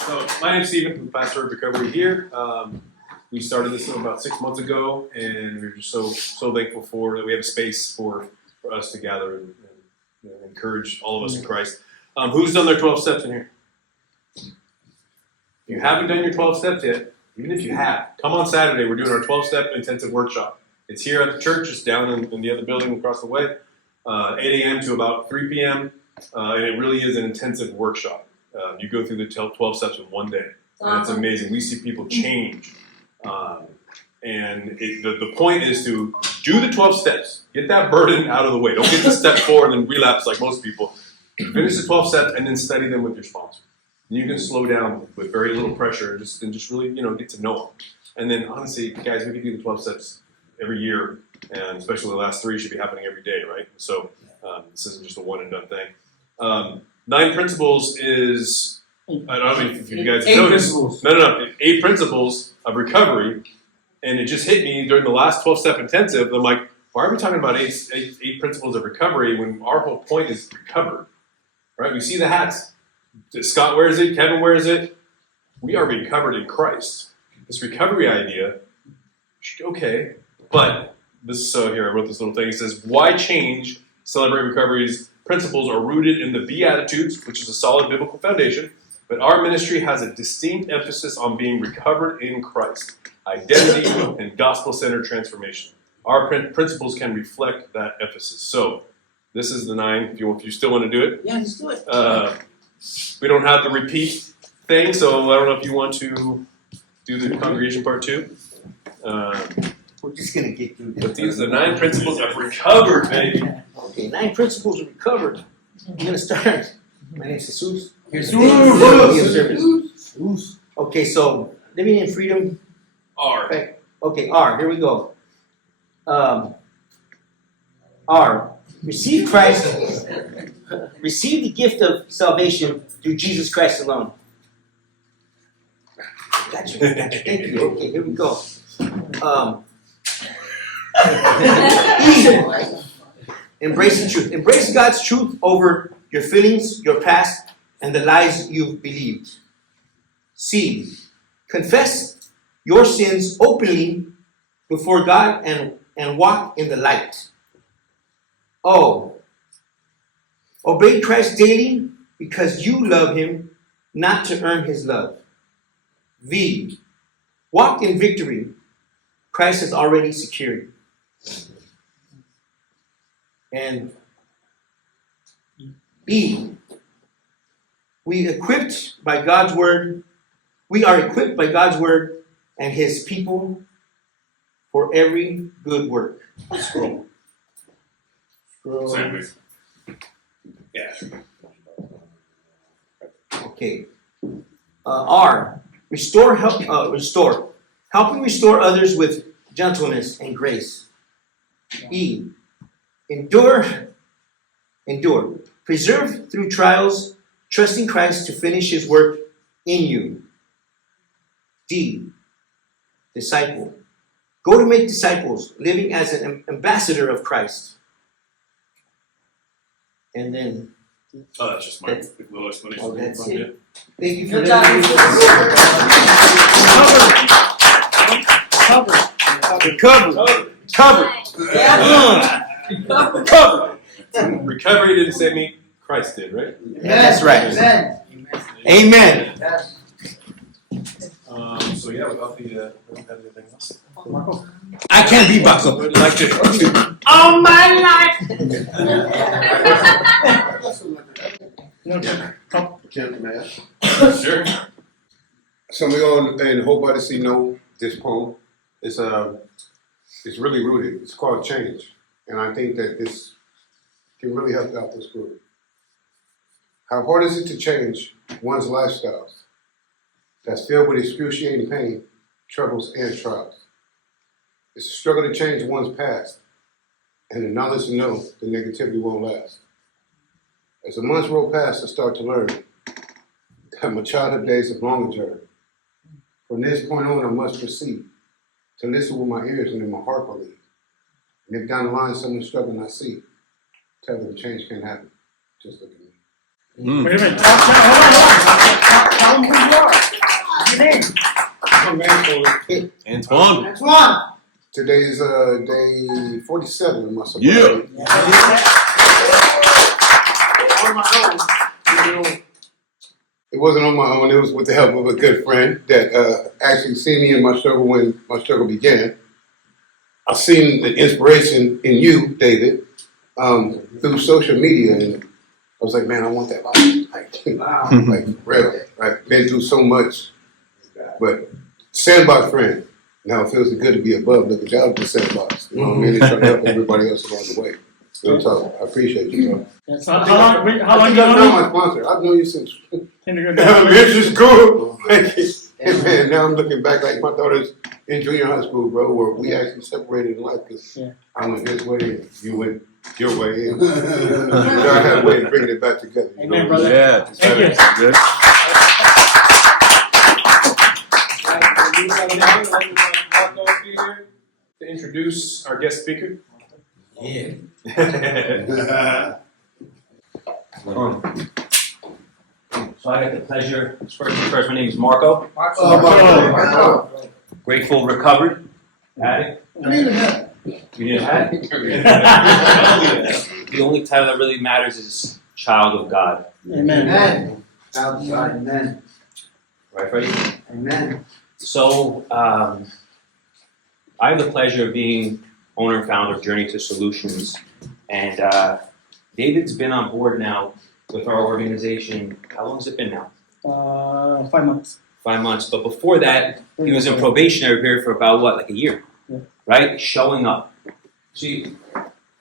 So my name's Stephen, I'm the pastor of Recovery here. We started this about 6 months ago, and we're just so thankful for that we have a space for us to gather and encourage all of us in Christ. Who's done their 12 steps in here? If you haven't done your 12 steps yet, even if you have, come on Saturday. We're doing our 12-step intensive workshop. It's here at the church. It's down in the other building across the way, 8 a.m. to about 3 p.m., and it really is an intensive workshop. You go through the 12 steps in one day, and it's amazing. We see people change. The point is to do the 12 steps. Get that burden out of the way. Don't get to step 4 and then relapse like most people. Finish the 12 steps and then study them with your sponsor. You can slow down with very little pressure and just really get to know them. And then honestly, guys, we can do the 12 steps every year, and especially the last 3 should be happening every day, right? So this isn't just a one and done thing. 9 principles is, I don't know if you guys have noticed. No. 8 principles of recovery. And it just hit me during the last 12-step intensive. I'm like, why are we talking about eight principles of recovery when our whole point is recovered? Right? We see the hats. Scott wears it. Kevin wears it. We are recovered in Christ. This recovery idea, okay. But this here, I wrote this little thing. It says, why change? Celebrate Recovery's principles are rooted in the Beatitudes, which is a solid biblical foundation. But our ministry has a distinct emphasis on being recovered in Christ. Identity and gospel-centered transformation. Our principles can reflect that emphasis. So, this is the 9. If you still want to do it. Yeah, let's do it. We don't have the repeat thing, so I don't know if you want to do the congregation part 2. We're just going to get through this. But these are the 9 principles of recovered, baby. Okay, 9 principles of recovered. I'm going to start. My name is Jesus. Okay, so living in freedom. R. Okay, R. Here we go. R. Receive Christ. Receive the gift of salvation through Jesus Christ alone. Gotcha. Thank you. Okay, here we go. E. Embrace the truth. Embrace God's truth over your feelings, your past, and the lies you've believed. C. Confess your sins openly before God and walk in the light. O. Obey Christ daily because you love him, not to earn his love. V. Walk in victory. Christ has already secured. And E. We are equipped by God's word and his people for every good work. Scroll. Sandwich. Yeah. Okay. R. Restore. Helping restore others with gentleness and grace. E. Endure. Preserve through trials, trusting Christ to finish his work in you. D. Disciple. Go to make disciples, living as an ambassador of Christ. And then... Oh, that's just my little explanation. Oh, that's it. Thank you for Recovered. Recovery didn't say me. Christ did, right? Yeah, that's right. Amen. So yeah, without the, we don't have anything else. I can't be buckled. Like to. All my life. Sure. So we're going to, and hope others know this poem. It's really rooted. It's called Change. And I think that this can really help out this group. How hard is it to change one's lifestyles that's filled with excruciating pain, troubles, and trials? It's a struggle to change one's past and the knowledge to know the negativity won't last. As the months roll past, I start to learn that my childhood days have long adjourned. From this point on, I must proceed to listen with my ears and then my heart believe. And if down the line someone's struggling, I see, tell them change can't happen. Just look at me. Wait a minute. Tell them who you are. What's your name? Antoine. Antoine. Today's day 47 of my sobriety. Yeah. On my own. It wasn't on my own. It was with the help of a good friend that actually seen me in my struggle when my struggle began. I seen the inspiration in you, David, through social media, and I was like, man, I want that life. Like real. I've been through so much, but sandbox friend. Now it feels good to be above the job of the sandbox. You know what I mean? They try to help everybody else along the way. Real talk. I appreciate you, bro. That's how long you I know found me? my sponsor. I've known you since Kindergarten. elementary school. And man, now I'm looking back like my daughter's in junior high school, bro, where we actually separated in life because I went this way and you went your way. And God had a way of bringing it back together. You Amen, know? brother. Yeah. Thank you. Good. Walk up here to introduce our guest speaker. Yeah. So I got the pleasure, first my name is Marco. Grateful recovered addict. You need a hat. You need a hat? The only title that really matters is child of God. Amen. Amen. Right, Freddie? Amen. So I have the pleasure of being owner and founder of Journey to Solutions. And David's been on board now with our organization. How long has it been now? 5 months. 5 months. But before that, he was in probationary period for about, what, like a year? Yeah. Right? Showing up. See,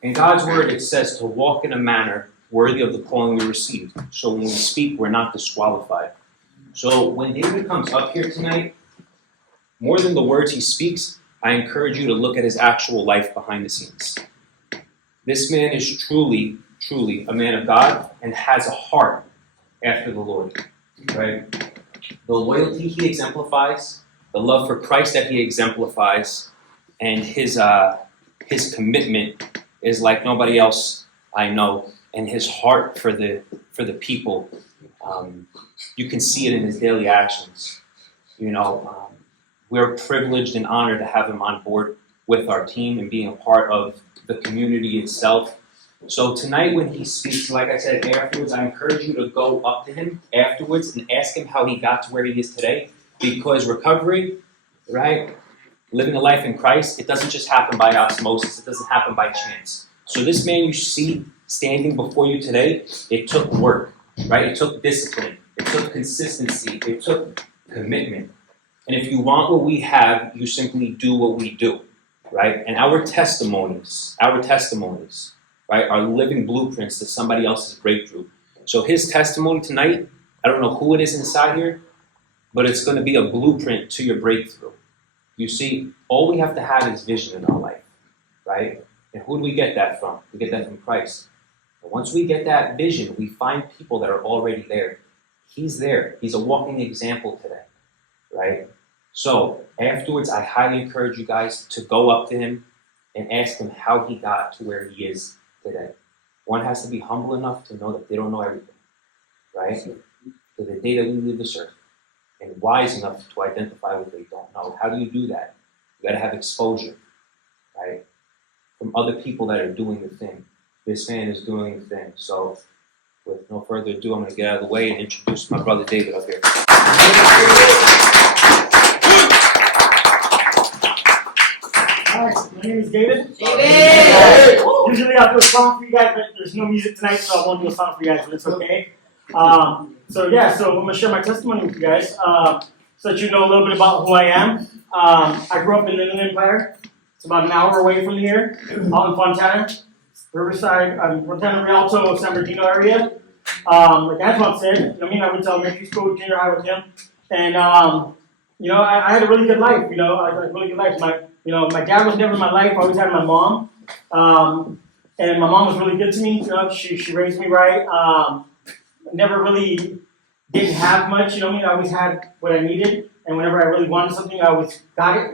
in God's word, it says to walk in a manner worthy of the calling we received. So when we speak, we're not disqualified. So when David comes up here tonight, more than the words he speaks, I encourage you to look at his actual life behind the scenes. This man is truly, truly a man of God and has a heart after the Lord. Right? The loyalty he exemplifies, the love for Christ that he exemplifies, and his commitment is like nobody else I know. And his heart for the people, you can see it in his daily actions. You know, we're privileged and honored to have him on board with our team and being a part of the community itself. So tonight when he speaks, like I said, afterwards, I encourage you to go up to him afterwards and ask him how he got to where he is today. Because recovery, right, living a life in Christ, it doesn't just happen by osmosis. It doesn't happen by chance. So this man you see standing before you today, it took work, right? It took discipline. It took consistency. It took commitment. And if you want what we have, you simply do what we do, right? And our testimonies, right, are living blueprints to somebody else's breakthrough. So his testimony tonight, I don't know who it is inside here, but it's going to be a blueprint to your breakthrough. You see, all we have to have is vision in our life, right? And who do we get that from? We get that from Christ. And once we get that vision, we find people that are already there. He's there. He's a walking example today, right? So afterwards, I highly encourage you guys to go up to him and ask him how he got to where he is today. One has to be humble enough to know that they don't know everything, right? To the day that we leave this earth, and wise enough to identify what they don't know. How do you do that? You got to have exposure, right? From other people that are doing the thing. This man is doing the thing. So with no further ado, I'm going to get out of the way and introduce my brother David up here. Hi, my name is David. David! Usually I'll do a song for you guys, but there's no music tonight, so I won't do a song for you guys, but it's okay. So I'm going to share my testimony with you guys, so that you know a little bit about who I am. I grew up in the Inland Empire. It's about an hour away from here, out in Fontana, Riverside, Fontana, Rialto, San Bernardino area. Like Antoine said, I went to elementary school, junior high with him, and I had a really good life. I had a really good life. My dad was never in my life. I always had my mom, and my mom was really good to me. She raised me right. Never really didn't have much. I always had what I needed, and whenever I really wanted something, I always got it.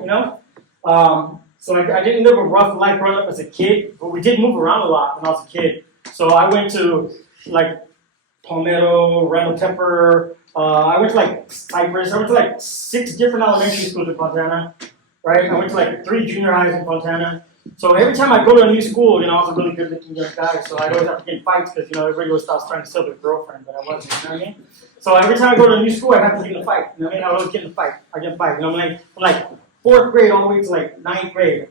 So I didn't live a rough life growing up as a kid, but we did move around a lot when I was a kid. So I went to Palmetto, Randall Tepper. I went to like Cypress. I went to like 6 different elementary schools in Fontana, right? I went to like 3 junior highs in Fontana. So every time I go to a new school, I was a really good-looking young guy, so I'd always have to get in fights because everybody always thought I was trying to sell their girlfriend, but I wasn't. You know what I mean? So every time I go to a new school, I have to get in a fight. You know what I mean? I always get in a fight. I get in a fight. From like 4th grade all the way to like 9th grade,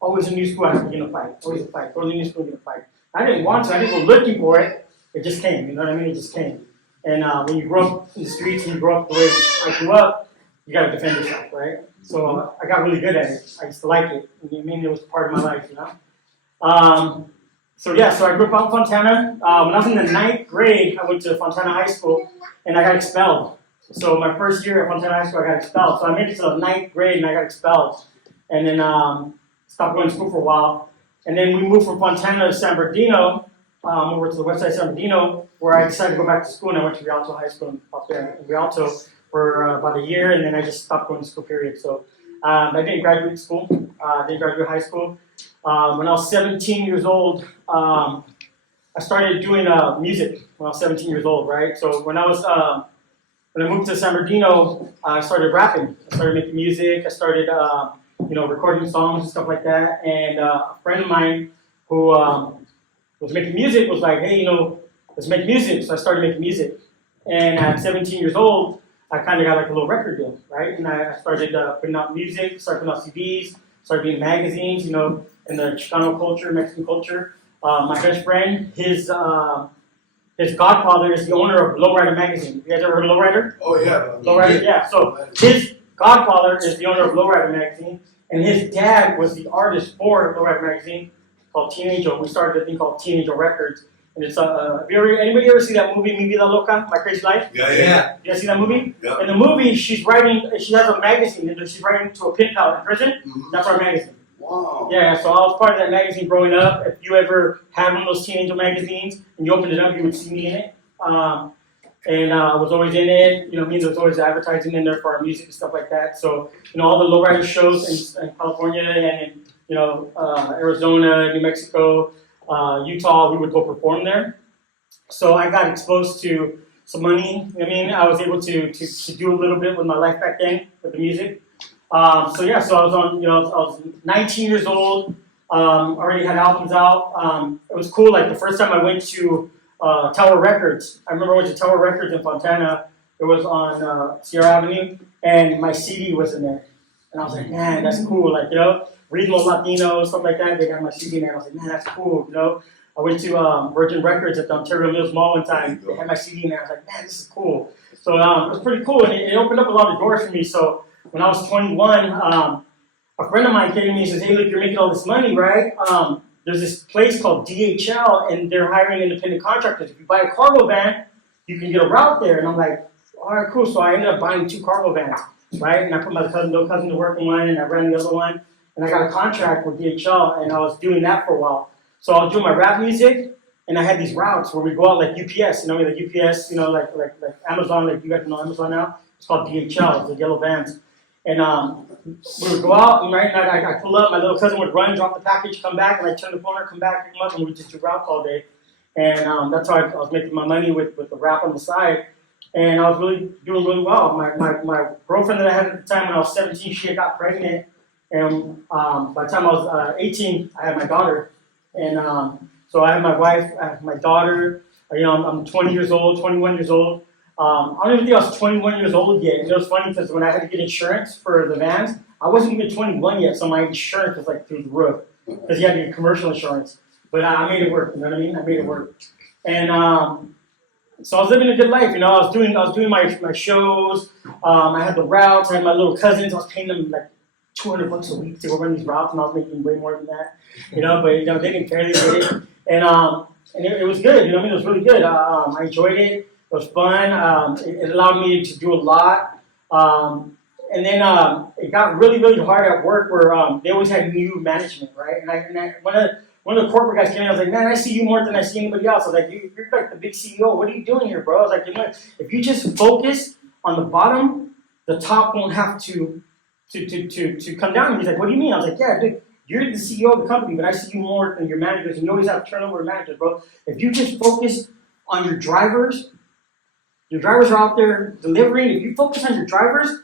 always in new school, I have to get in a fight. Always a fight. Go to the new school, get in a fight. I didn't want to. I didn't go looking for it. It just came. You know what I mean? It just came. And when you grow up in the streets and you grow up the way I grew up, you got to defend yourself, right? So I got really good at it. I used to like it. I mean, it was part of my life, So I grew up out in Fontana. When I was in the 9th grade, I went to Fontana High School, and I got expelled. So my first year at Fontana High School, I got expelled. So I made it to the 9th grade, and I got expelled. And then stopped going to school for a while. And then we moved from Fontana to San Bernardino, over to the west side of San Bernardino, where I decided to go back to school, and I went to Rialto High School up there in Rialto for about a year, and then I just stopped going to school, period. So I didn't graduate school, didn't graduate high school. When I was 17 years old, I started doing music when I was 17 years old, right? So when I moved to San Bernardino, I started rapping. I started making music. I started, recording songs and stuff like that. And a friend of mine who was making music was like, hey, let's make music. So I started making music. And at 17 years old, I kind of got like a little record deal, right? And I started putting out music, started putting out CDs, started doing magazines, in the Chicano culture, Mexican culture. My best friend, his godfather is the owner of Lowrider magazine. You guys ever heard of Lowrider? Oh yeah. Lowrider, yeah. So his godfather is the owner of Lowrider magazine, and his dad was the artist for Lowrider magazine called Teenager. We started a thing called Teenager Records, and it's anybody ever see that movie, Mi Vida Loca, My Crazy Life? Yeah. You guys see that movie? Yeah. In the movie, she has a magazine, and she's writing to a pen pal in prison. Mhm. That's our magazine. Wow. Yeah, so I was part of that magazine growing up. If you ever had one of those teenager magazines and you opened it up, you would see me in it. And I was always in it. There was always advertising in there for our music and stuff like that. So, all the lowrider shows in California and in, Arizona, New Mexico, Utah, we would go perform there. So I got exposed to some money. I was able to do a little bit with my life back then with the music. So I was 19 years old, already had albums out. It was cool, like the first time I went to Tower Records. I remember I went to Tower Records in Fontana. It was on Sierra Avenue, and my CD was in there. And I was like, man, that's cool, Ritmo Latino, stuff like that. They got my CD in there. I was like, man, that's cool, I went to Virgin Records at the Ontario Mills Mall one time. They had my CD in there. I was like, man, this is cool. So it was pretty cool, and it opened up a lot of doors for me. So when I was 21, a friend of mine came to me and says, hey, look, you're making all this money, right? There's this place called DHL, and they're hiring independent contractors. If you buy a cargo van, you can get a route there. And I'm like, all right, cool. So I ended up buying 2 cargo vans, right? And I put my little cousin to work in one, and I ran the other one. And I got a contract with DHL, and I was doing that for a while. So I was doing my rap music, and I had these routes where we go out like UPS, like UPS, like Amazon, like you guys know Amazon now. It's called DHL, it's the yellow vans. And we would go out, and right, I pull up, my little cousin would run, drop the package, come back, and I turn the corner, come back, pick him up, and we would just do routes all day. And that's how I was making my money with the rap on the side. And I was doing really well. My girlfriend that I had at the time when I was 17, she had got pregnant. And by the time I was 18, I had my daughter. And so I had my wife, I had my daughter. I'm 20 years old, 21 years old. I don't even think I was 21 years old yet. And it was funny because when I had to get insurance for the vans, I wasn't even 21 yet, so my insurance was like through the roof because you had to get commercial insurance. But I made it work. You know what I mean? I made it work. And so I was living a good life. I was doing my shows. I had the routes. I had my little cousins. I was paying them like $200 a week to go run these routes, and I was making way more than that. But they didn't care. They did it, and it was good. It was really good. I enjoyed it. It was fun. It allowed me to do a lot. And then it got really, really hard at work where they always had new management, right? And one of the corporate guys came in, I was like, man, I see you more than I see anybody else. I was like, you're like the big CEO. What are you doing here, bro? I was like, if you just focus on the bottom, the top won't have to come down. And he's like, what do you mean? I was like, yeah, dude, you're the CEO of the company, but I see you more than your managers, and you always have turnover of managers, bro. If you just focus on your drivers are out there delivering. If you focus on your drivers,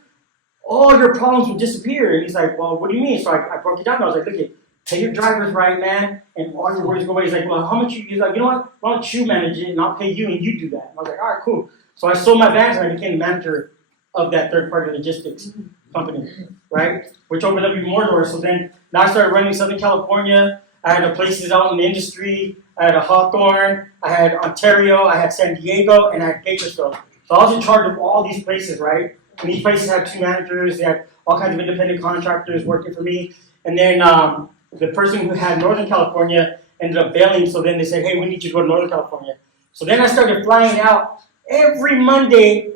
all your problems will disappear. And he's like, well, what do you mean? So I broke it down. I was like, look, pay your drivers right, man, and all your worries go away. He's like, well, how much you? He's like, you know what? Why don't you manage it, and I'll pay you, and you do that. And I was like, all right, cool. So I sold my vans, and I became the manager of that third-party logistics company, right? Which opened up even more doors. So then now I started running Southern California. I had the places out in the industry. I had a Hawthorne. I had Ontario. I had San Diego, and I had Bakersfield. So I was in charge of all these places, right? And these places had 2 managers. They had all kinds of independent contractors working for me. And then the person who had Northern California ended up bailing. So then they said, hey, we need you to go to Northern California. So then I started flying out every Monday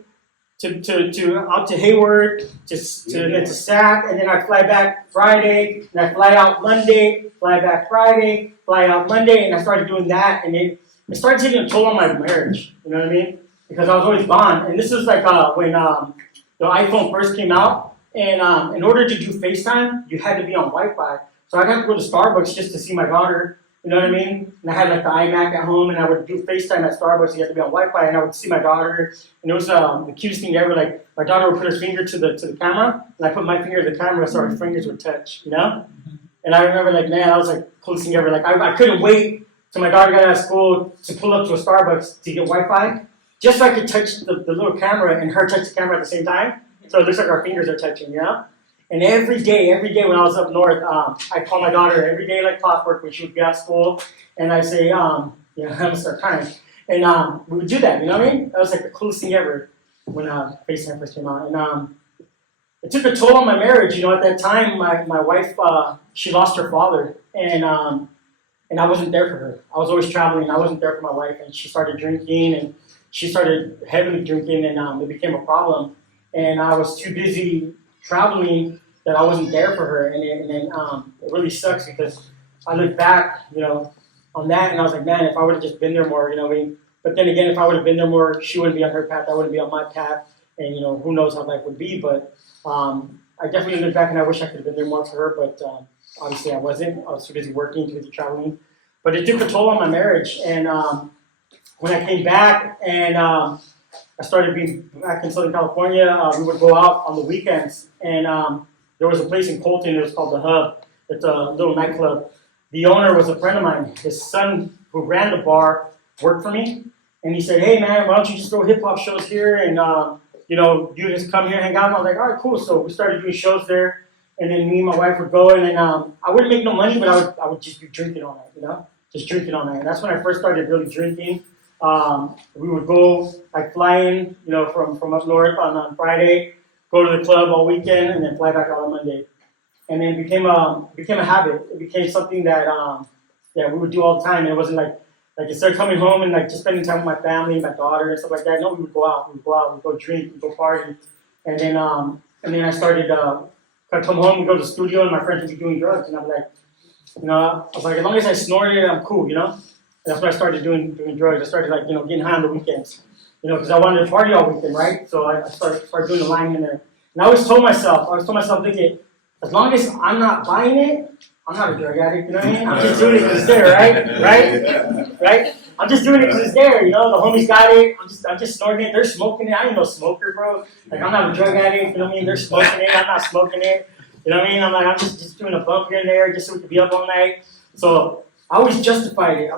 to out to Hayward, to Sac, and then I fly back Friday, and I fly out Monday, fly back Friday, fly out Monday, and I started doing that, and it started taking a toll on my marriage. You know what I mean? Because I was always gone. And this was like when the iPhone first came out, and in order to do FaceTime, you had to be on Wi-Fi. So I got to go to Starbucks just to see my daughter. You know what I mean? And I had like the iMac at home, and I would do FaceTime at Starbucks. You had to be on Wi-Fi, and I would see my daughter. And it was the cutest thing ever. Like my daughter would put her finger to the camera, and I put my finger to the camera, so our fingers would touch. You know? And I remember, like, man, that was like the coolest thing ever. Like I couldn't wait till my daughter got out of school to pull up to a Starbucks to get Wi-Fi, just so I could touch the little camera and her touch the camera at the same time. So it looks like our fingers are touching. You know? And every day when I was up north, I'd call my daughter every day like clockwork when she would be out of school, and I'd say, I'm gonna start crying. And we would do that, you know what I mean? That was like the coolest thing ever when FaceTime first came out. And it took a toll on my marriage. You know, at that time, my wife, she lost her father, and I wasn't there for her. I was always traveling. I wasn't there for my wife, and she started drinking, and she started heavily drinking, and it became a problem. And I was too busy traveling that I wasn't there for her, and then it really sucks because I look back, you know, on that, and I was like, man, if I would have just been there more, you know what I mean? But then again, if I would have been there more, she wouldn't be on her path, I wouldn't be on my path, and you know, who knows how life would be. But I definitely look back, and I wish I could have been there more for her, but obviously I wasn't. I was too busy working, too busy traveling. But it took a toll on my marriage, and when I came back and I started being back in Southern California, we would go out on the weekends, and there was a place in Colton. It was called The Hub. It's a little nightclub. The owner was a friend of mine. His son, who ran the bar, worked for me, and he said, "Hey man, why don't you just throw hip hop shows here, and you know, you just come here and hang out." And I was like, "All right, cool." So we started doing shows there, and then me and my wife would go, and then I wouldn't make no money, but I would just be drinking all night, you know, just drinking all night. And that's when I first started really drinking. We would go, like, fly in, you know, from up north on Friday, go to the club all weekend, and then fly back out on Monday. And then it became a habit. It became something that we would do all the time. And it wasn't like instead of coming home and like just spending time with my family, my daughter, and stuff like that. No, we would go out. We'd go drink. We'd go party. And then I started. I'd come home, we'd go to the studio, and my friends would be doing drugs, and I'm like, you know, I was like, as long as I snorted it, I'm cool, you know. And that's when I started doing drugs. I started, like, you know, getting high on the weekends, you know, because I wanted to party all weekend, right? So I started doing the line in there. And I always told myself, thinking, as long as I'm not buying it, I'm not a drug addict, you know what I mean? I'm just doing it because it's there, right? I'm just doing it because it's there, you know? The homies got it. I'm just snorting it. They're smoking it. I ain't no smoker, bro. Like, I'm not a drug addict, you know what I mean? They're smoking it. I'm not smoking it. You know what I mean? I'm like, I'm just doing a bump here and there just so we could be up all night. So I always justified it.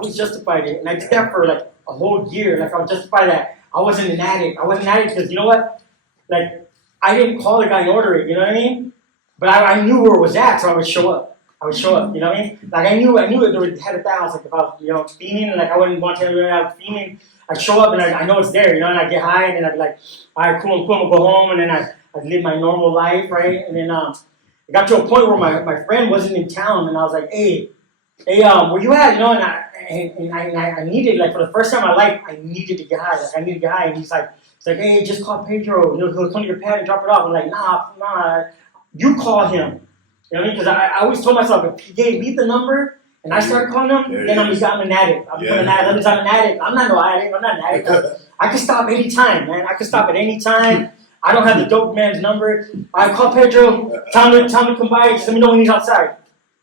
And I did that for like a whole year. Like, I would justify that. I wasn't an addict. Because, you know what? Like, I didn't call the guy and order it, you know what I mean? But I knew where it was at, so I would show up. You know what I mean? Like, I knew it had a balance. Like, if I was, you know, fiending, and like I wouldn't want to everyone I was fiending, I'd show up and I know it's there, you know, and I'd get high, and then I'd be like, all right, cool, I'm gonna go home, and then I'd live my normal life, right? And then it got to a point where my friend wasn't in town, and I was like, hey, where you at? You know, and I needed, like, for the first time in my life, I needed to get high. Like, I needed to get high, and he's like, hey, just call Pedro. You know, he'll come to your pad and drop it off. I'm like, nah, you call him. You know what I mean? Because I always told myself, if he gave me the number and I started calling him, then I'm an addict. I'm an addict. I'm not no addict. I'm not an addict. I can stop any time, man. I can stop at any time. I don't have the dope man's number. I call Pedro, tell him to come by, just let me know when he's outside.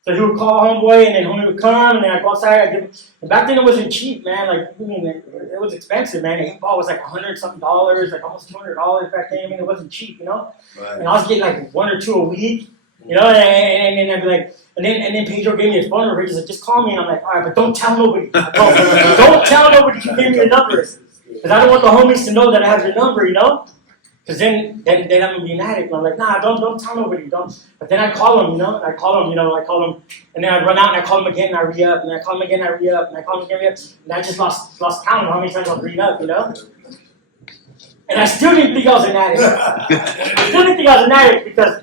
So he would call homeboy, and then homie would come, and then I'd go outside. I'd give him, and back then it wasn't cheap, man. Like, I mean, it was expensive, man. An 8-ball was like $100-something, like almost $200 back then. I mean, it wasn't cheap, you know. Right. And I was getting like 1 or 2 a week, you know. And then I'd be like, and then Pedro gave me his phone number. He's like, just call me. And I'm like, all right, but don't tell nobody. Don't tell nobody you gave me your number, because I don't want the homies to know that I have your number, you know. Because then I'm gonna be an addict. And I'm like, nah, don't tell nobody, don't. But then I call him, you know. I call him, and then I run out and I call him again and I re-up, and I call him again and I re-up, and I call him again and re-up, and I just lost count of how many times I'll re-up, you know. And I still didn't think I was an addict. I still didn't think I was an addict because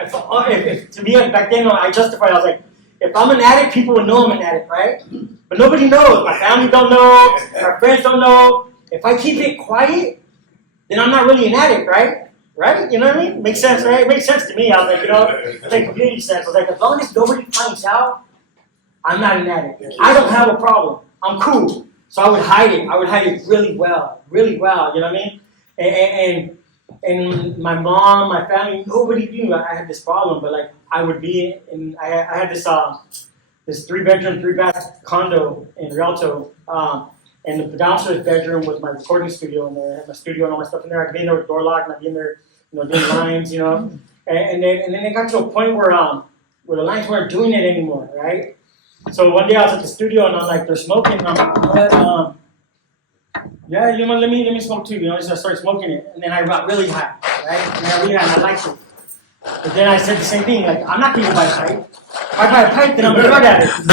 if to me back then I justified. I was like, if I'm an addict, people will know I'm an addict, right? But nobody knows. My family don't know. My friends don't know. If I keep it quiet, then I'm not really an addict, right? Right? You know what I mean? Makes sense, right? It makes sense to me. I was like, you know, it makes complete sense. I was like, as long as nobody finds out, I'm not an addict. I don't have a problem. I'm cool. So I would hide it. I would hide it really well. You know what I mean? And my mom, my family, nobody knew I had this problem. But like, I would be in. I had this 3-bedroom, 3-bath condo in Rialto. And the downstairs bedroom was my recording studio in there. I had my studio and all my stuff in there. I'd be in there with door locked, and I'd be in there, you know, doing lines, you know. And then it got to a point where the lines weren't doing it anymore, right? So one day I was at the studio and I'm like, they're smoking. And I'm like, you know what? Yeah, you know, let me smoke too. You know, so I started smoking it, and then I got really high, right? And I got really high, and I liked it. But then I said the same thing, like, I'm not going to buy a pipe. If I buy a pipe, then I'm a drug addict.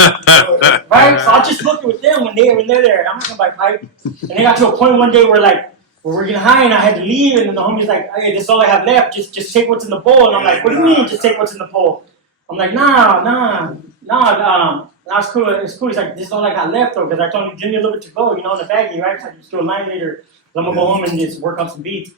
Right? So I'll just smoke it with them when they're there. I'm not going to buy a pipe. And they got to a point one day where we're getting high and I had to leave, and then the homie's like, hey, this is all I have left. Just take what's in the bowl. And I'm like, what do you mean just take what's in the bowl? I'm like, nah, it's cool. It's cool. He's like, this is all I got left, though, because I told him, give me a little bit to go, you know, in the baggie, right? So I just do a line later. I'm going to go home and just work on some beats.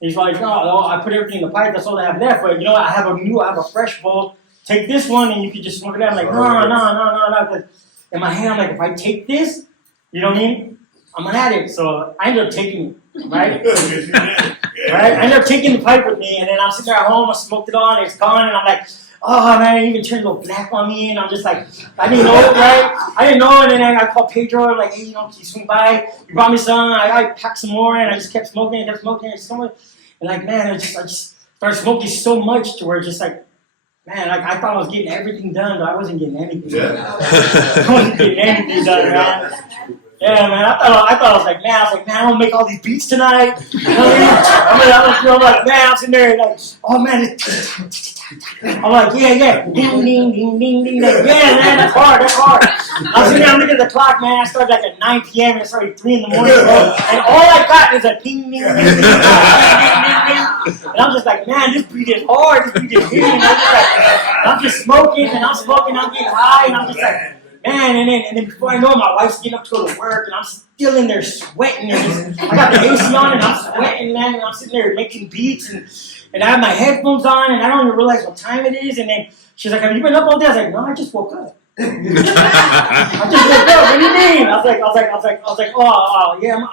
He's like, no, I put everything in the pipe. That's all I have left. But, you know, I have a fresh bowl. Take this one and you can just smoke it out. I'm like, no. Because in my head, I'm like, if I take this, you know what I mean? I'm an addict. So I ended up taking it, right? Right? I ended up taking the pipe with me. And then I'm sitting there at home. I smoked it on. It's gone. And I'm like, oh, man, it even turned a little black on me. And I'm just like, I didn't know, right? I didn't know. And then I called Pedro. I'm like, hey, you know, can you swing by? You brought me some. I packed some more. And I just kept smoking. And like, man, I just started smoking so much to where just like, man, like I thought I was getting everything done, but I wasn't getting anything done. I wasn't getting anything done, man. Yeah, man, I thought I was like, man, I'm gonna make all these beats tonight. You know what I mean? I'm like, man, I'm sitting there like, oh man, I'm like, yeah, ding, ding, ding, like, yeah, man, that's hard. I'm sitting there, I'm looking at the clock, man. I started like at 9 p.m. and it started 3 in the morning, bro. And all I got is a ding, ding, ding, ding, ding, ding. And I'm just like, man, this beat is hard. This beat is hitting. I'm just smoking, I'm getting high, and I'm just like, man, and then before I know it, my wife's getting up to go to work, and I'm still in there sweating. And I got the AC on, and I'm sweating, man, and I'm sitting there making beats, and I have my headphones on, and I don't even realize what time it is. And then she's like, have you been up all day? I was like, no, I just woke up. I just woke up. What do you mean? I was like, oh, yeah,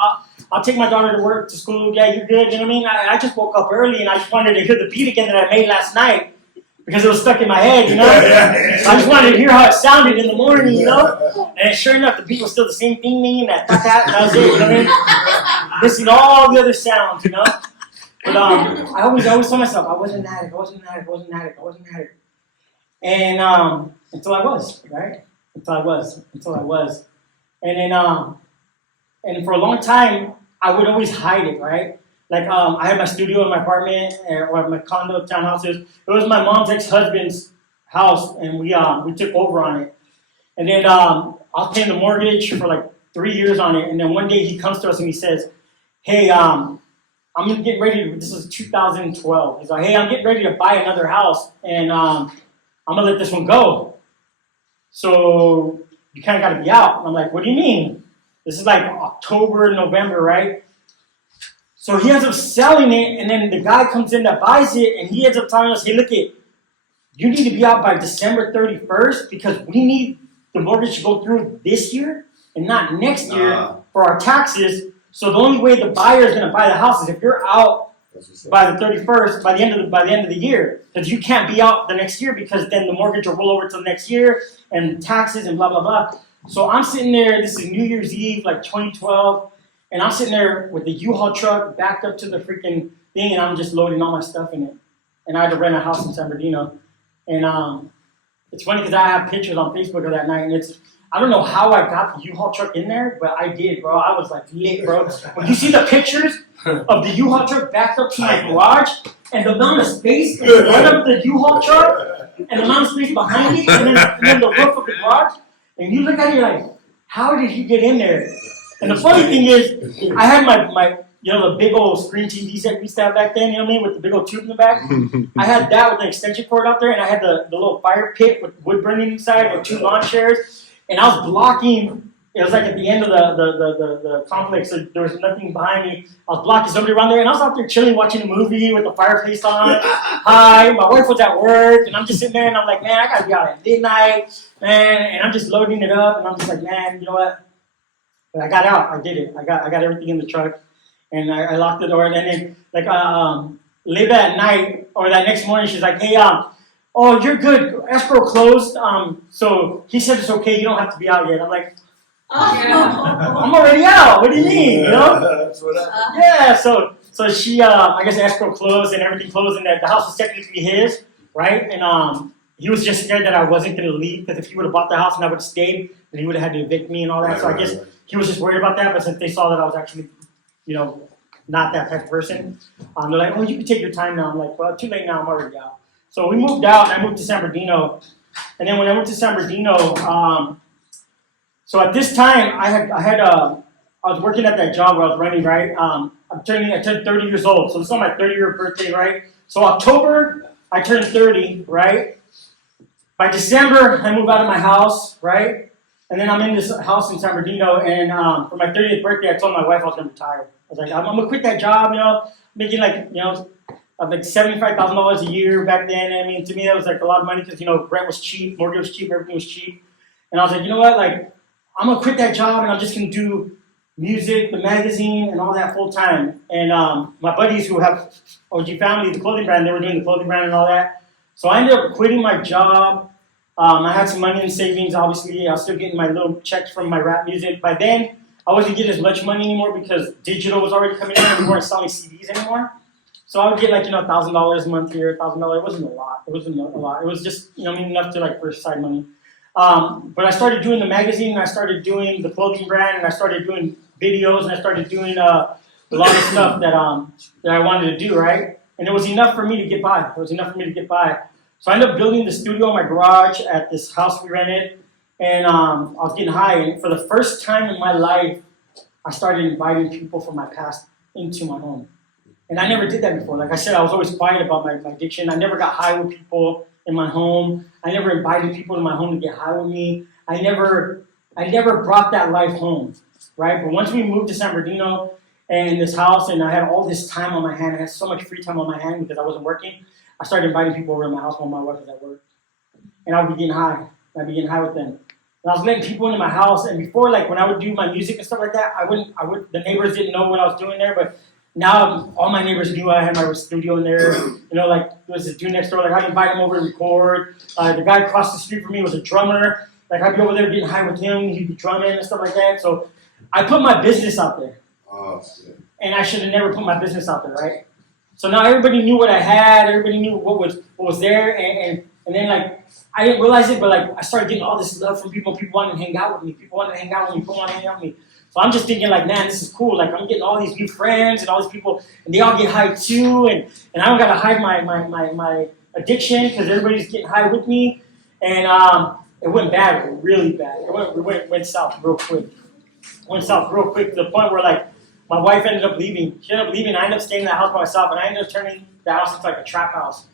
I'll take my daughter to school. Yeah, you're good. You know what I mean? I just woke up early, and I just wanted to hear the beat again that I made last night. Because it was stuck in my head, you know? So I just wanted to hear how it sounded in the morning, you know? And sure enough, the beat was still the same thing, that was it, you know what I mean? Missing all the other sounds, you know? But I always told myself, I wasn't an addict. And until I was, right? Until I was. And then, and for a long time, I would always hide it, right? Like, I had my studio in my apartment, or my condo, townhouses. It was my mom's ex-husband's house, and we took over on it. And then I was paying the mortgage for like 3 years on it. And then one day he comes to us and he says, hey, I'm getting ready to, this is 2012. He's like, hey, I'm getting ready to buy another house, and I'm going to let this one go. So you kind of got to be out. And I'm like, what do you mean? This is like October, November, right? So he ends up selling it, and then the guy comes in that buys it, and he ends up telling us, hey, look it, you need to be out by December 31st because we need the mortgage to go through this year and not next year for our taxes. So the only way the buyer is going to buy the house is if you're out by the 31st, by the end of the year, because you can't be out the next year because then the mortgage will roll over to the next year and taxes and blah blah blah. So I'm sitting there. This is New Year's Eve, like 2012, and I'm sitting there with the U-Haul truck backed up to the freaking thing, and I'm just loading all my stuff in it. And I had to rent a house in San Bernardino, and it's funny because I have pictures on Facebook of that night, and I don't know how I got the U-Haul truck in there, but I did, bro. I was like lit, bro. When you see the pictures of the U-Haul truck backed up to my garage, and the amount of space in front of the U-Haul truck, and the amount of space behind it, and then the roof of the garage, and you look at it, you're like, how did he get in there? And the funny thing is, I had my the big old screen TVs that we used to have back then, you know what I mean, with the big old tube in the back. I had that with an extension cord out there, and I had the little fire pit with wood burning inside with 2 lawn chairs, and I was blocking. It was like at the end of the complex, so there was nothing behind me. I was blocking somebody around there, and I was out there chilling, watching a movie with the fireplace on. Hi, my wife was at work, and I'm just sitting there, and I'm like, man, I gotta be out at midnight, man, and I'm just loading it up, and I'm just like, man, you know what? But I got out. I did it. I got everything in the truck. And I locked the door, and then later that night or that next morning, she's like, "Hey, oh, you're good. Escrow closed. So he said it's okay. You don't have to be out yet." I'm like, I'm already out. What do you mean? You know? That's what happened. Yeah. So she, I guess escrow closed and everything closed, and the house was technically his, right? And he was just scared that I wasn't going to leave because if he would have bought the house and I would have stayed, then he would have had to evict me and all that. So I guess he was just worried about that. But since they saw that I was actually not that type of person. They're like, oh, you can take your time now. I'm like, well, too late now. I'm already out. So we moved out, and I moved to San Bernardino. And then when I went to San Bernardino, so at this time, I was working at that job where I was running, right? I turned 30 years old. So this is on my 30-year birthday, right? So October, I turned 30, right? By December, I move out of my house, right? And then I'm in this house in San Bernardino, and for my 30th birthday, I told my wife I was going to retire. I was like, I'm going to quit that job, making like $75,000 a year back then. I mean, to me, that was like a lot of money because, rent was cheap, mortgage was cheap, everything was cheap. And I was like, you know what, like, I'm going to quit that job, and I'm just going to do music, the magazine, and all that full time. And my buddies who have OG Family, the clothing brand, they were doing the clothing brand and all that. So I ended up quitting my job. I had some money in savings, obviously. I was still getting my little checks from my rap music. By then, I wasn't getting as much money anymore because digital was already coming in and we weren't selling CDs anymore. So I would get like, $1,000 a month here, $1,000. It wasn't a lot. It was just, enough to like for side money. But I started doing the magazine, and I started doing the clothing brand, and I started doing videos, and I started doing a lot of stuff that I wanted to do, right? And it was enough for me to get by. So I ended up building the studio in my garage at this house we rented, and I was getting high. And for the first time in my life, I started inviting people from my past into my home. And I never did that before. Like I said, I was always quiet about my addiction. I never got high with people in my home. I never invited people to my home to get high with me. I never brought that life home, right? But once we moved to San Bernardino and this house, and I had all this time on my hand, I had so much free time on my hand because I wasn't working, I started inviting people over to my house when my wife was at work. And I would be getting high. I'd be getting high with them. And I was letting people into my house, and before, like when I would do my music and stuff like that, the neighbors didn't know what I was doing there, but now all my neighbors knew I had my studio in there. Like there was this dude next door, like I'd invite him over to record. The guy across the street from me was a drummer. Like I'd be over there getting high with him, he'd be drumming and stuff like that. So I put my business out there. Oh, shit. And I should have never put my business out there, right? So now everybody knew what I had, everybody knew what was there, and then like I didn't realize it, but like I started getting all this love from people. People wanted to hang out with me. People wanted to hang out with me. So I'm just thinking like, man, this is cool. Like I'm getting all these new friends and all these people, and they all get high too, and I don't gotta hide my addiction because everybody's getting high with me, and it went bad, really bad. It went south real quick. To the point where like my wife ended up leaving. She ended up leaving. I ended up staying in that house by myself, and I ended up turning the house into like a trap house,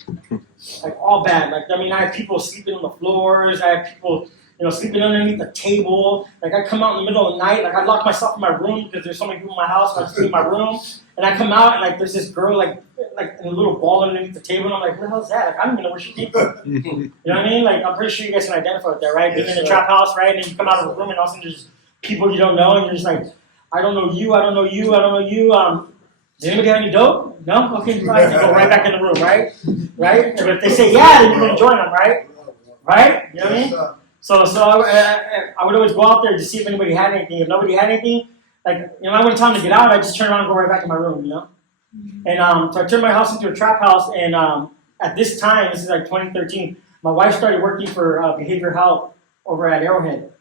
like all bad. Like I had people sleeping on the floors. I had people, sleeping underneath the table. Like I come out in the middle of the night. Like I lock myself in my room because there's so many people in my house. So I sleep in my room, and I come out and like there's this girl like in a little ball underneath the table, and I'm like, where the hell is that? Like I don't even know where she came from. You know what I mean? Like I'm pretty sure you guys can identify with that, right? Being in a trap house, right? And then you come out of the room, and all of a sudden there's people you don't know, and you're just like, I don't know you. Does anybody have any dope? No? Okay, fine. Go right back in the room, right? Right? But if they say yeah, then you're going to join them, right? Right? You know what I mean? So I would always go out there to see if anybody had anything. If nobody had anything, like, I wouldn't tell them to get out. I just turn around and go right back in my room, And so I turned my house into a trap house. And at this time, this is like 2013, my wife started working for behavioral health over at Arrowhead.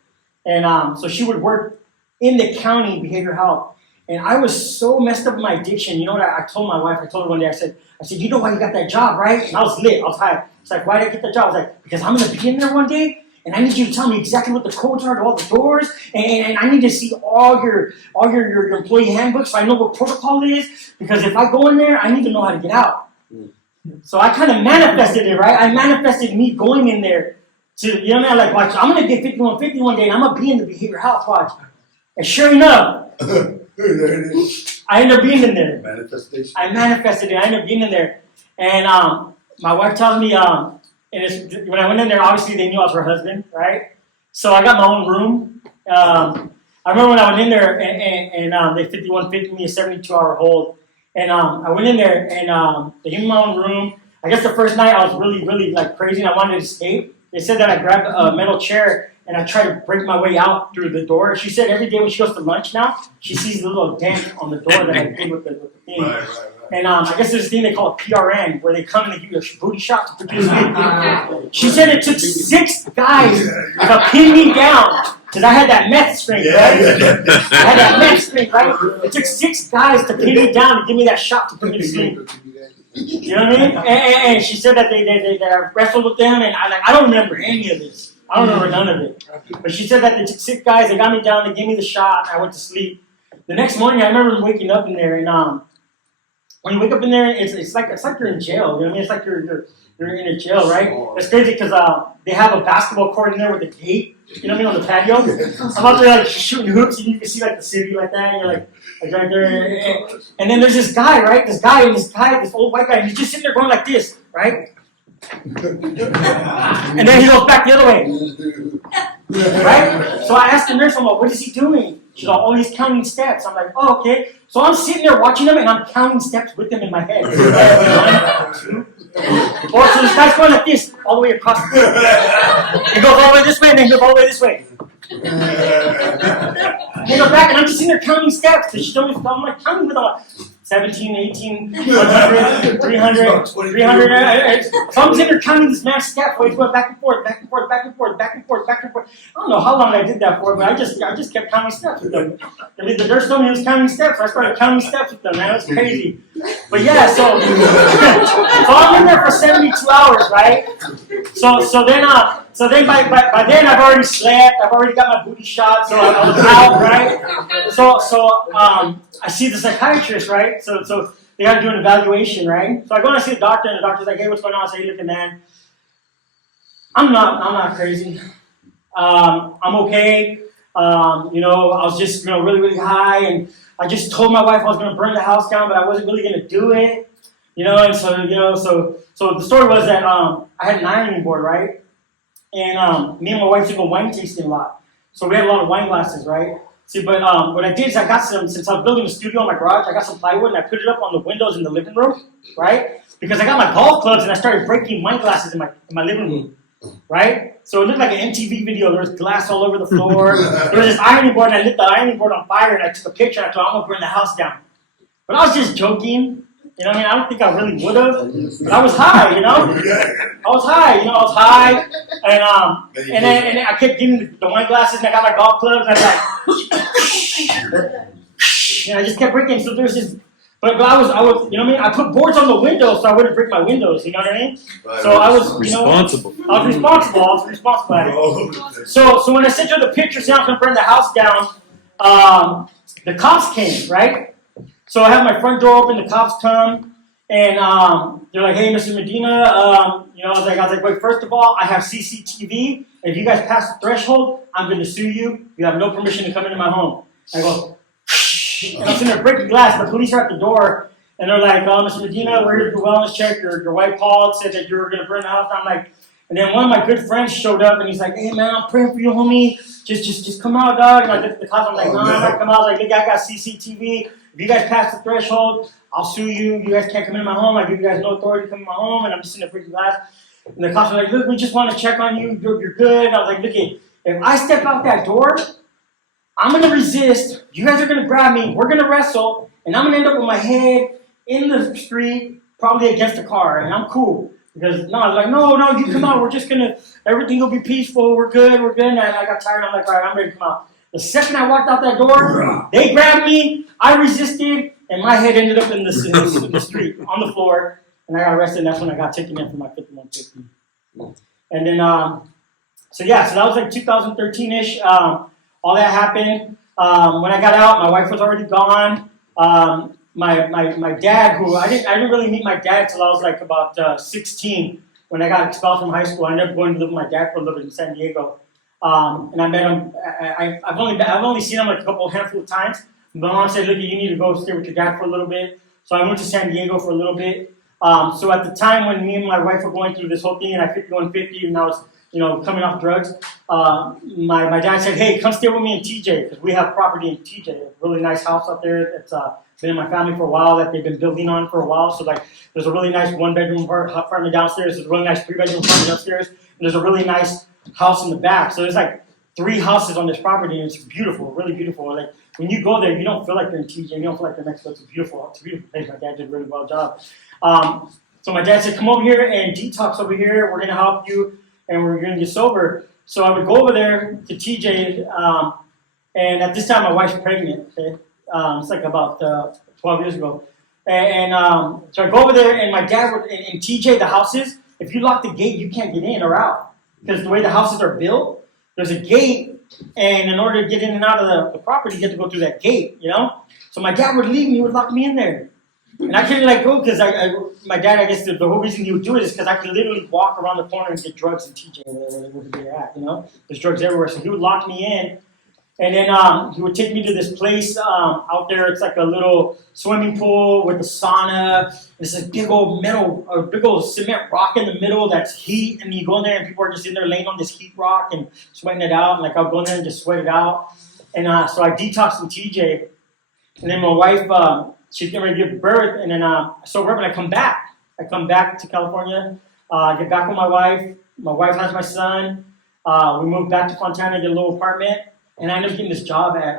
And so she would work in the county behavioral health. And I was so messed up with my addiction. You know what I told my wife? I told her one day, I said, you know why you got that job, right? And I was lit. I was high. It's like, why did I get that job? I was like, because I'm going to be in there one day, and I need you to tell me exactly what the codes are to all the doors, and I need to see all your employee handbooks so I know what protocol it is, because if I go in there, I need to know how to get out. So I kind of manifested it, right? I manifested me going in there to, I'm like, watch, I'm going to get 5150 one day, and I'm going to be in the behavioral health, watch. And sure enough, I ended up being in there. Manifestation. I manifested it. I ended up being in there. And my wife tells me, when I went in there, obviously they knew I was her husband, right? So I got my own room. I remember when I went in there and they 5150 me a 72-hour hold. And I went in there and they gave me my own room. I guess the first night I was really, really like crazy and I wanted to escape. They said that I grabbed a metal chair and I tried to break my way out through the door. She said every day when she goes to lunch now, she sees the little dent on the door that I did with the thing. Right. And I guess there's this thing they call a PRN, where they come and they give you a booty shot to put you to sleep. She said it took 6 guys to pin me down, because I had that meth strength, right? I had that meth strength, right? It took 6 guys to pin me down to give me that shot to put me to sleep. You know what I mean? And she said that they wrestled with them, and I don't remember any of this. I don't remember none of it. But she said that they took 6 guys, they got me down, they gave me the shot, I went to sleep. The next morning, I remember waking up in there, and when you wake up in there, it's like you're in jail. You know what I mean? It's like you're in a jail, right? It's crazy because they have a basketball court in there with a gate. You know what I mean? On the patio. I'm out there like shooting hoops, and you can see like the city like that. And you're like right there. And then there's this guy, right? This old white guy. And he's just sitting there going like this, right? And then he goes back the other way, right? So I asked the nurse, I'm like, what is he doing? She's like, oh, he's counting steps. I'm like, oh, okay. So I'm sitting there watching him, and I'm counting steps with him in my head. 1, 2, 3. Oh, so this guy's going like this, all the way across the room. He goes all the way this way, and then he goes all the way this way. And he goes back, and I'm just sitting there counting steps. And she told me, I'm like counting with all 17, 18, 100, 300, 300. So I'm sitting there counting this man's steps while he's going back and forth, back and forth, back and forth, back and forth, back and forth. I don't know how long I did that for, but I just kept counting steps with them. I mean, the nurse told me he was counting steps, so I started counting steps with them, man. It was crazy. But yeah, so I'm in there for 72 hours, right? So then by then I've already slept, I've already got my booty shot, so I was out, right? So I see the psychiatrist, right? So they got to do an evaluation, right? So I go and I see the doctor, and the doctor's like, hey, what's going on? I say, hey, look, man, I'm not crazy. I'm okay. I was just really, really high, and I just told my wife I was going to burn the house down, but I wasn't really going to do it. And so the story was that I had an ironing board, right? And me and my wife used to go wine tasting a lot. So we had a lot of wine glasses, right? See, but what I did is I got since I was building a studio in my garage, I got some plywood and I put it up on the windows in the living room, right? Because I got my golf clubs and I started breaking wine glasses in my living room, right? So it looked like an MTV video. There was glass all over the floor. There was this ironing board, and I lit the ironing board on fire, and I took a picture, and I thought, I'm going to burn the house down. But I was just joking. You know what I mean? I don't think I really would have, but I was high, I was high, and then I kept getting the wine glasses, and I got my golf clubs, and I was like, and I just kept breaking. So there's this, but I was, you know what I mean? I put boards on the windows so I wouldn't break my windows. You know what I mean? So I was responsible. I was responsible at it. So when I sent her the picture saying I was gonna burn the house down, the cops came, right? So I have my front door open, the cops come, and they're like, hey, Mr. Medina, I was like, wait, first of all, I have CCTV. If you guys pass the threshold, I'm going to sue you. You have no permission to come into my home. I go, and I'm sitting there breaking glass. The police are at the door, and they're like, Mr. Medina, we're here to do a wellness check. Your wife called, said that you were going to burn the house down. I'm like, and then one of my good friends showed up, and he's like, hey, man, I'm praying for you, homie. just come out, dog. And I looked at the cops. I'm like, no, I'm not come out. Like, look, I got CCTV. If you guys pass the threshold, I'll sue you. You guys can't come in my home. I give you guys no authority to come in my home. And I'm just in the freaking glass. And the cops are like, look, we just want to check on you. You're good. And I was like, look, if I step out that door, I'm going to resist. You guys are going to grab me. We're going to wrestle. And I'm going to end up with my head in the street, probably against a car. And I'm cool. Because, no, I was like, no, you come out. We're just going to, everything will be peaceful. We're good. And I got tired. I'm like, all right, I'm ready to come out. The second I walked out that door, they grabbed me. I resisted. And my head ended up in the street, on the floor. And I got arrested. And that's when I got taken in for my 5150. And then, so that was like 2013-ish. All that happened. When I got out, my wife was already gone. My dad, who I didn't really meet my dad till I was like about 16. When I got expelled from high school, I ended up going to live with my dad for a little bit in San Diego. And I met him. I've only seen him like a handful of times. My mom said, "Look, you need to go stay with your dad for a little bit." So I went to San Diego for a little bit. So at the time when me and my wife were going through this whole thing, and I 5150, and I was coming off drugs, my dad said, "Hey, come stay with me in TJ, because we have property in TJ, a really nice house out there. It's been in my family for a while, that they've been building on for a while. So like, there's a really nice 1-bedroom apartment downstairs. There's a really nice 3-bedroom apartment upstairs, and there's a really nice house in the back. So there's like 3 houses on this property, and it's beautiful, really beautiful. Like when you go there, you don't feel like you're in TJ. You don't feel like you're next door. It's a beautiful place. My dad did a really well job. So my dad said, "Come over here and detox over here. We're gonna help you, and we're gonna get sober." So I would go over there to TJ, and at this time my wife's pregnant. Okay? It's like about 12 years ago. And so I go over there, and my dad would, in TJ, the houses, if you lock the gate, you can't get in or out. Because the way the houses are built, there's a gate, and in order to get in and out of the property, you have to go through that gate, So my dad would leave me, he would lock me in there. And I couldn't go, because my dad, I guess the whole reason he would do it is because I could literally walk around the corner and get drugs in TJ where they're at, There's drugs everywhere. So he would lock me in. And then he would take me to this place out there. It's like a little swimming pool with a sauna. There's this big old cement rock in the middle that's heat. And you go in there and people are just in there laying on this heat rock and sweating it out. And like I'll go in there and just sweat it out. And so I detoxed in TJ. And then my wife, she's getting ready to give birth. And then I sober up and I come back. I come back to California. I get back with my wife. My wife has my son. We moved back to Fontana, get a little apartment. And I ended up getting this job at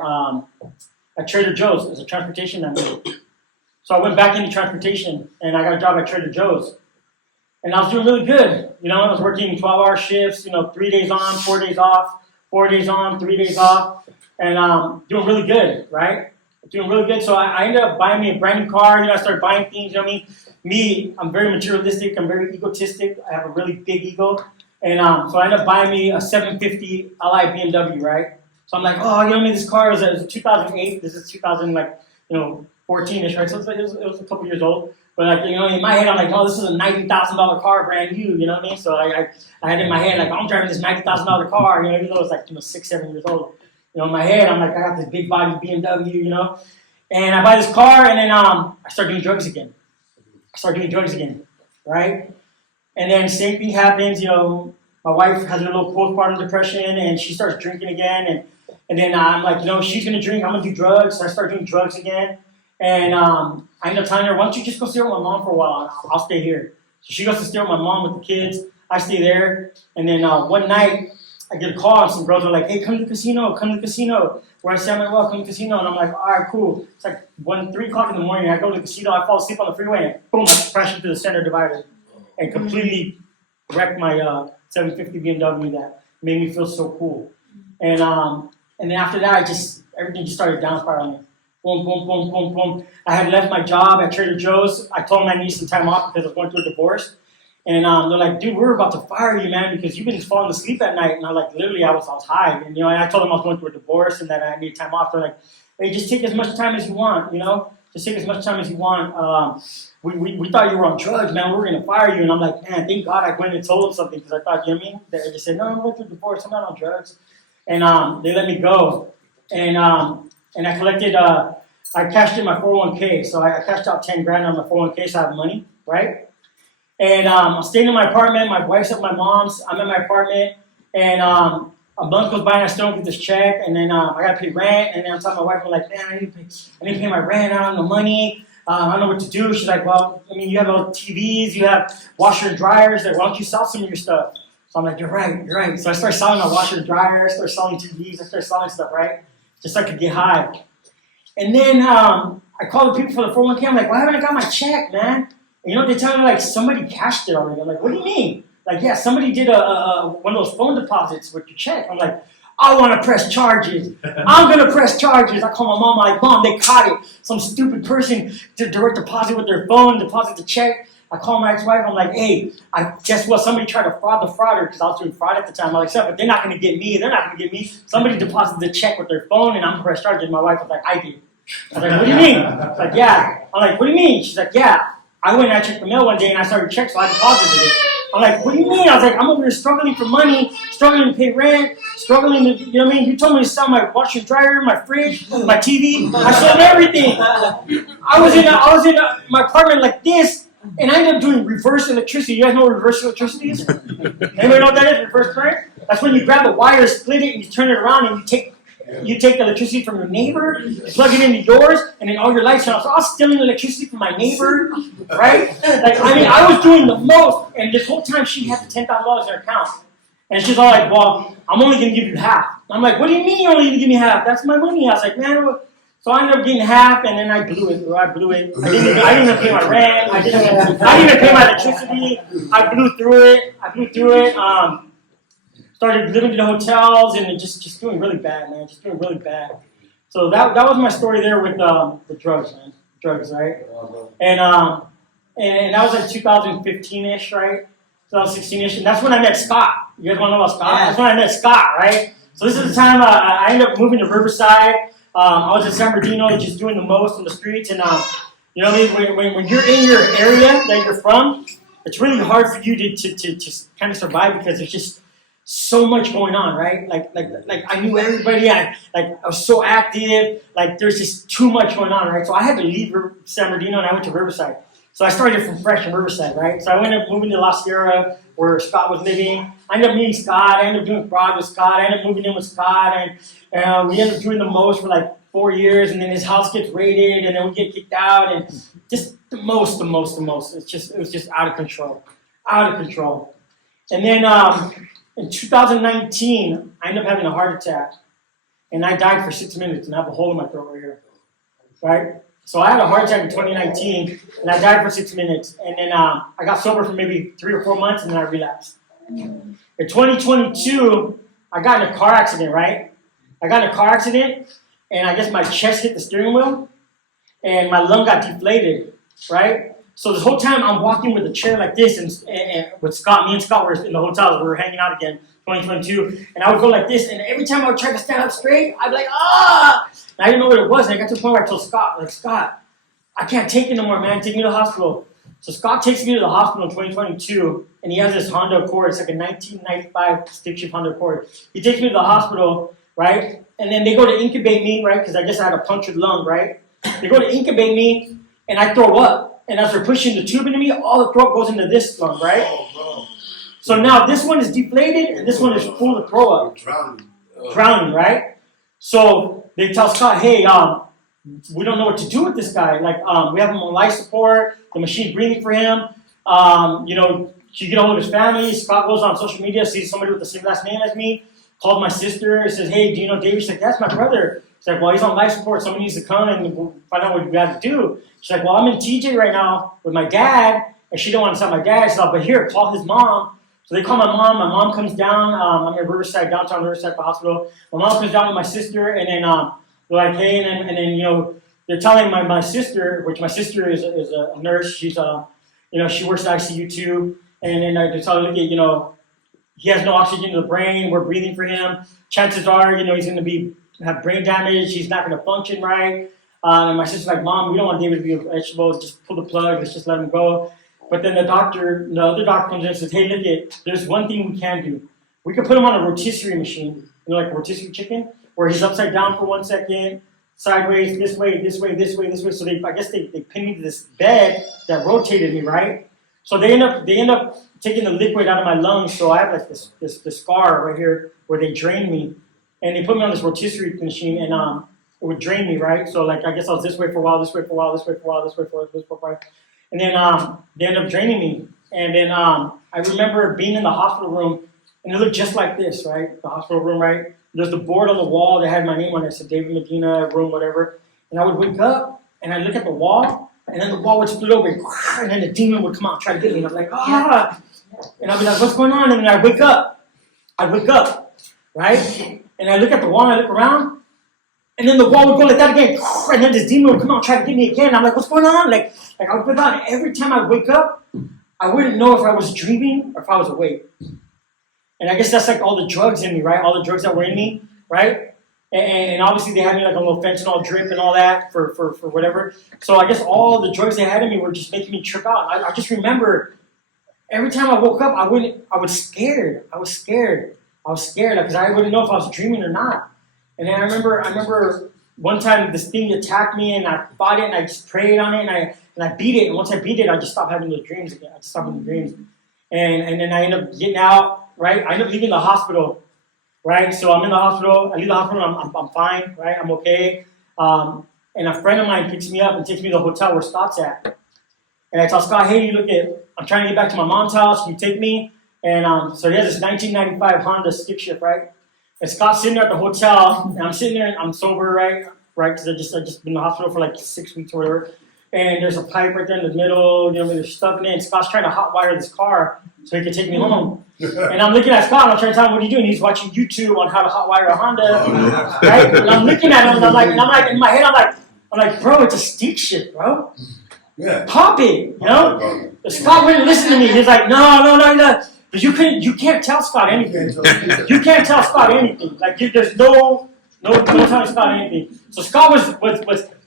Trader Joe's as a transportation manager. So I went back into transportation, and I got a job at Trader Joe's. And I was doing really good. I was working 12-hour shifts, 3 days on, 4 days off, 4 days on, 3 days off, and doing really good, right? Doing really good. So I ended up buying me a brand new car. I started buying things, Me, I'm very materialistic. I'm very egotistic. I have a really big ego. And so I ended up buying me a 750 Li BMW, right? So I'm like, this car is a 2008. This is 14-ish, right? So it was a couple years old. But in my head, I'm like, this is a $90,000 car, brand new. You know what I mean? So I had in my head, like, I'm driving this $90,000 car. Even though it's like 6, 7 years old. In my head, I'm like, I got this big body BMW. And I buy this car, and then I start doing drugs again. Right? And then same thing happens. My wife has a little postpartum depression, and she starts drinking again. And then I'm like, she's going to drink, I'm going to do drugs. So I start doing drugs again. And I end up telling her, why don't you just go stay with my mom for a while, and I'll stay here. So she goes to stay with my mom with the kids. I stay there. And then one night, I get a call, and some girls are like, hey, come to the casino. Where I say, I'm like, well, come to the casino. And I'm like, all right, cool. It's like 3 o'clock in the morning. I go to the casino. I fall asleep on the freeway, and boom, I crash into the center divider and completely wrecked my 750 BMW that made me feel so cool. And then after that, everything just started down spiraling. Boom, boom, boom, boom, boom. I had left my job at Trader Joe's. I told them I needed some time off because I was going through a divorce. And they're like, dude, we're about to fire you, man, because you've been just falling asleep at night. And I'm like, literally, I was high. And, and I told them I was going through a divorce and that I needed time off. They're like, hey, just take as much time as you want, Just take as much time as you want. We thought you were on drugs, man. We were going to fire you. And I'm like, man, thank God I went and told them something because I thought, you know what I mean? They just said, no, I'm going through a divorce. I'm not on drugs. And they let me go. And I collected, I cashed in my 401k. So I cashed out 10 grand on my 401k, so I have money, right? And I'm staying in my apartment. My wife's at my mom's. I'm in my apartment. And a month goes by and I still don't get this check, and then I gotta pay rent, and then I'm telling my wife, I'm like, man, I need to pay my rent, I don't have no money, I don't know what to do. She's like, well, I mean, you have all TVs, you have washer and dryers, like, why don't you sell some of your stuff? So I'm like, you're right. So I start selling my washer and dryer, I start selling TVs, I start selling stuff, right? Just so I could get high. And then I called the people for the 401k, I'm like, why haven't I got my check, man? And you know, they tell me like somebody cashed it already. I'm like, what do you mean? Like, yeah, somebody did one of those phone deposits with your check. I'm like, I want to press charges. I'm going to press charges. I call my mom, I'm like, Mom, they caught it. Some stupid person did direct deposit with their phone, deposit the check. I call my ex-wife, I'm like, hey, guess what? Somebody tried to fraud the frauder, because I was doing fraud at the time. I'm like, but they're not going to get me. They're not going to get me. Somebody deposited the check with their phone, and I'm going to press charges. My wife was like, I did. I was like, what do you mean? She's like, yeah. I'm like, what do you mean? She's like, yeah. I went and I checked the mail one day, and I started checking, so I deposited it. I'm like, what do you mean? I was like, I'm over here struggling for money, struggling to pay rent, struggling to, you know what I mean? You told me to sell my washer and dryer, my fridge, my TV. I sold everything. I was in my apartment like this, and I ended up doing reverse electricity. You guys know what reverse electricity is? Anybody know what that is? Reverse current? That's when you grab a wire, split it, and you turn it around, and you take the electricity from your neighbor, you plug it into yours, and then all your lights turn off. So I was stealing electricity from my neighbor, right? Like, I mean, I was doing the most, and this whole time she had the $10,000 in her account. And she's all like, well, I'm only going to give you half. I'm like, what do you mean you're only going to give me half? That's my money. I was like, man, so I ended up getting half, and then I blew it. I didn't even pay my rent. I didn't even pay my electricity. I blew through it. Started living in the hotels and just doing really bad, man. Just doing really bad. So that was my story there with the drugs, man. Drugs, right? And that was like 2015-ish, right? 2016-ish. And that's when I met Scott. You guys want to know about Scott? Yeah. That's when I met Scott, right? So this is the time I ended up moving to Riverside. I was in San Bernardino just doing the most in the streets. And you know what I mean? When you're in your area that you're from, it's really hard for you to kind of survive because there's just so much going on, right? Like I knew everybody. I was so active. Like there's just too much going on, right? So I had to leave San Bernardino and I went to Riverside. So I started from fresh in Riverside, right? So I ended up moving to La Sierra where Scott was living. I ended up meeting Scott. I ended up doing fraud with Scott. I ended up moving in with Scott, and we ended up doing the most for like 4 years. And then his house gets raided, and then we get kicked out, and just the most. It was just out of control. And then in 2019, I ended up having a heart attack, and I died for 6 minutes, and I have a hole in my throat right here, right? So I had a heart attack in 2019, and I died for 6 minutes, and then I got sober for maybe 3 or 4 months, and then I relapsed. In 2022, I got in a car accident, right? And I guess my chest hit the steering wheel, and my lung got deflated, right? So this whole time I'm walking with a chair like this, and with Scott, me and Scott were in the hotels. We were hanging out again, 2022, and I would go like this, and every time I would try to stand up straight, I'd be like, ah! And I didn't know what it was, and I got to the point where I told Scott, like, Scott, I can't take it no more, man. Take me to the hospital. So Scott takes me to the hospital in 2022, and he has this Honda Accord. It's like a 1995 stick shift Honda Accord. He takes me to the hospital, right? And then they go to incubate me, right? Because I guess I had a punctured lung, right? They go to incubate me, and I throw up. And as they're pushing the tube into me, all the throat goes into this lung, right? So now this one is deflated, and this one is full of throw up. Drowning, right? So they tell Scott, hey, we don't know what to do with this guy. Like, we have him on life support, the machine's breathing for him. You know, you get a hold of his family. Scott goes on social media, sees somebody with the same last name as me, called my sister, says, hey, do you know David? She's like, that's my brother. She's like, well, he's on life support. Somebody needs to come and we'll find out what we have to do. She's like, well, I'm in TJ right now with my dad, and she don't want to tell my dad. She's like, but here, call his mom. So they call my mom. My mom comes down. I'm in Riverside, downtown Riverside, the hospital. My mom comes down with my sister, and then they're like, hey, and then you know, they're telling my sister, which my sister is a nurse. She's you know, she works at ICU too, and then they're telling her, you know, he has no oxygen to the brain. We're breathing for him. Chances are, you know, he's going to have brain damage. He's not going to function right. And my sister's like, Mom, we don't want David to be a vegetable. Just pull the plug. Let's just let him go. But then the other doctor comes in and says, hey, look, there's one thing we can do. We can put him on a rotisserie machine, you know, like a rotisserie chicken, where he's upside down for 1 second, sideways, this way. So I guess they pinned me to this bed that rotated me, right? So they end up taking the liquid out of my lungs. So I have like this scar right here where they drained me, and they put me on this rotisserie machine, and it would drain me, right? So like I guess I was this way for a while, this way for a while, this way for a while, this way for a while, this way for a while, and then they ended up draining me, and then I remember being in the hospital room, and it looked just like this, right? The hospital room, right? There's the board on the wall that had my name on it, so David Medina room, whatever, and I would wake up and I'd look at the wall, and then the wall would split open, and then the demon would come out and try to get me, and I'm like, ah, and I'd be like, what's going on? And then I'd wake up, right? And I look at the wall and I look around, and then the wall would go like that again, and then this demon would come out and try to get me again. I'm like, what's going on? Like I would wake up, and every time I wake up, I wouldn't know if I was dreaming or if I was awake. And I guess that's like all the drugs in me, right? All the drugs that were in me, right? And obviously they had me like a little fentanyl drip and all that for whatever. So I guess all the drugs they had in me were just making me trip out. I just remember every time I woke up, I was scared. I was scared because I wouldn't know if I was dreaming or not. And then I remember one time this thing attacked me, and I fought it, and I just prayed on it, and I beat it. And once I beat it, I just stopped having those dreams again. I just stopped having the dreams. And then I ended up getting out, right? I ended up leaving the hospital, right? So I'm in the hospital. I leave the hospital. I'm fine, right? I'm okay. And a friend of mine picks me up and takes me to the hotel where Scott's at. And I tell Scott, hey, look I'm trying to get back to my mom's house. Can you take me? And so he has this 1995 Honda stick shift, right? And Scott's sitting there at the hotel, and I'm sitting there, and I'm sober, right? Because I just been in the hospital for like 6 weeks or whatever. And there's a pipe right there in the middle, there's stuff in it. And Scott's trying to hotwire this car so he can take me home. And I'm looking at Scott, and I'm trying to tell him, what are you doing? He's watching YouTube on how to hotwire a Honda, right? And I'm looking at him, and I'm like, in my head, I'm like, bro, it's a stick shift, bro. Yeah. Pop it, Scott wouldn't listen to me. He's like, no. But you can't tell Scott anything. You can't tell Scott anything. Like there's no telling Scott anything. So Scott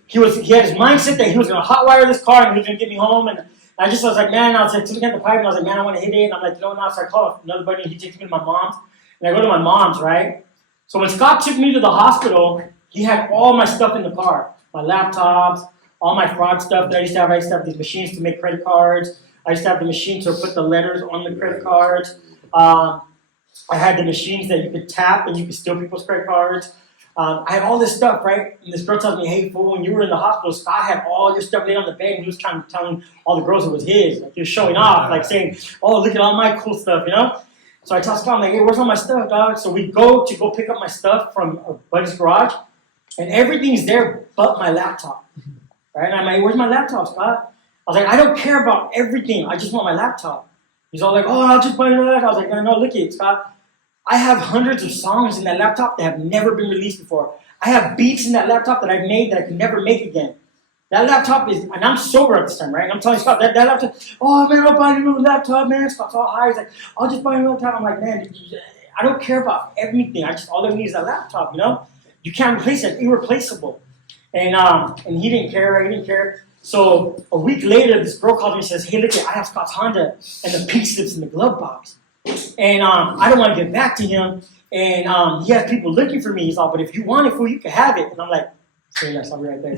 he had his mindset that he was gonna hotwire this car and he was gonna get me home. And I was like, man, I was like looking at the pipe and I was like, man, I want to hit it. And I'm like, now. So I call another buddy and he takes me to my mom's. And I go to my mom's, right? So when Scott took me to the hospital, he had all my stuff in the car, my laptops, all my fraud stuff that I used to have. I used to have these machines to make credit cards. I used to have the machine to put the letters on the credit cards. I had the machines that you could tap and you could steal people's credit cards. I had all this stuff, right? And this girl tells me, hey, fool, when you were in the hospital, Scott had all your stuff laid on the bed and he was telling all the girls it was his. Like he was showing off, like saying, oh, look at all my cool stuff, So I tell Scott, I'm like, hey, where's all my stuff, dog? So we go pick up my stuff from a buddy's garage and everything's there but my laptop, right? And I'm like, where's my laptop, Scott? I was like, I don't care about everything. I just want my laptop. He's all like, oh, I'll just buy your laptop. I was like, no, look it, Scott. I have hundreds of songs in that laptop that have never been released before. I have beats in that laptop that I've made that I can never make again. That laptop is, and I'm sober at this time, right? And I'm telling Scott, that laptop, oh, man, I'll buy you a new laptop, man. Scott's all high. He's like, I'll just buy you a laptop. I'm like, man, I don't care about everything. All I need is that laptop, You can't replace it. It's irreplaceable. And he didn't care. So a week later, this girl called me and says, hey, look, I have Scott's Honda and the pink slips in the glove box. And I don't want to get back to him. And he has people looking for me. He's all, but if you want it, fool, you can have it. And I'm like, okay, yes, I'll be right there.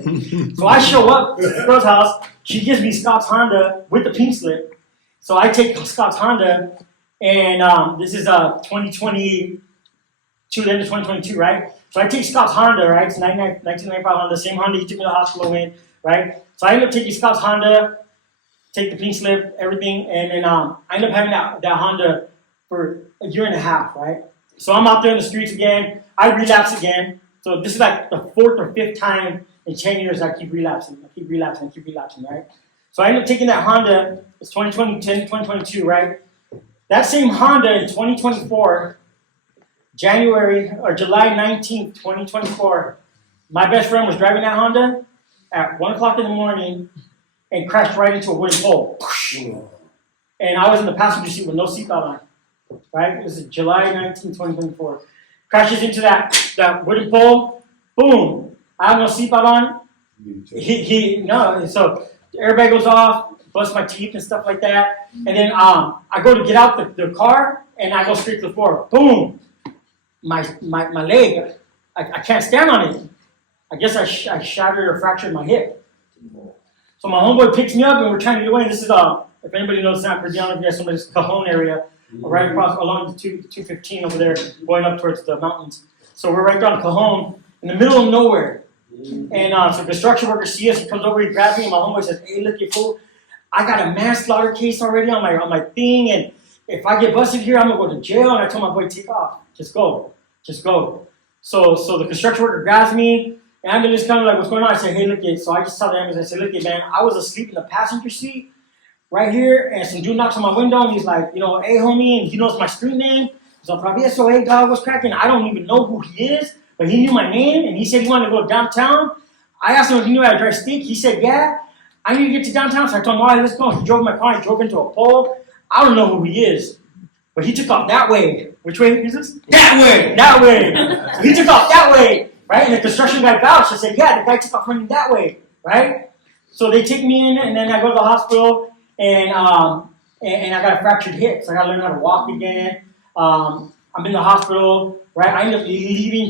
So I show up at the girl's house. She gives me Scott's Honda with the pink slip. So I take Scott's Honda. And this is 2022, the end of 2022, right? So I take Scott's Honda, right? It's 1995 Honda, same Honda he took me to the hospital with, right? So I end up taking Scott's Honda, take the pink slip, everything, and then I end up having that Honda for a year and a half, right? So I'm out there in the streets again. I relapse again. So this is like the 4th or 5th time in 10 years I keep relapsing, right? So I end up taking that Honda. It's 2022, right? That same Honda in 2024, July 19th, 2024, my best friend was driving that Honda at 1 o'clock in the morning and crashed right into a wooden pole. And I was in the passenger seat with no seatbelt on, right? It was July 19, 2024. Crashes into that wooden pole, boom. I have no seatbelt on. So the airbag goes off, bust my teeth and stuff like that. And then I go to get out the car and I go straight to the floor. Boom. My leg, I can't stand on it. I guess I shattered or fractured my hip. So my homeboy picks me up and we're trying to get away. This is, if anybody knows San Bernardino, if you guys somebody's Cajon area, right across along the 215 over there, going up towards the mountains. So we're right down Cajon, in the middle of nowhere. And so the construction worker sees us, he comes over, he grabs me, and my homeboy says, "Hey, look, you fool, I got a manslaughter case already on my thing, and if I get busted here, I'm gonna go to jail." And I told my boy, "Take off, just go." So the construction worker grabs me, and I'm just kind of like, "What's going on?" I said, "Hey, look it." So I just tell the ambulance, I said, "Look it, man, I was asleep in the passenger seat right here, and some dude knocks on my window, and he's like, hey, homie," and he knows my street name. So Travieso, hey, dog, what's cracking? I don't even know who he is, but he knew my name, and he said he wanted to go downtown. I asked him if he knew how to drive stick. He said, "Yeah, I need to get to downtown." So I told him, "All right, let's go." He drove my car, he drove into a pole. I don't know who he is, but he took off that way. Which way is this? That way. So he took off that way, right? And the construction guy vouched. I said, "Yeah, the guy took off running that way," right? So they take me in, and then I go to the hospital, and I got a fractured hip, so I got to learn how to walk again. I'm in the hospital, right? I end up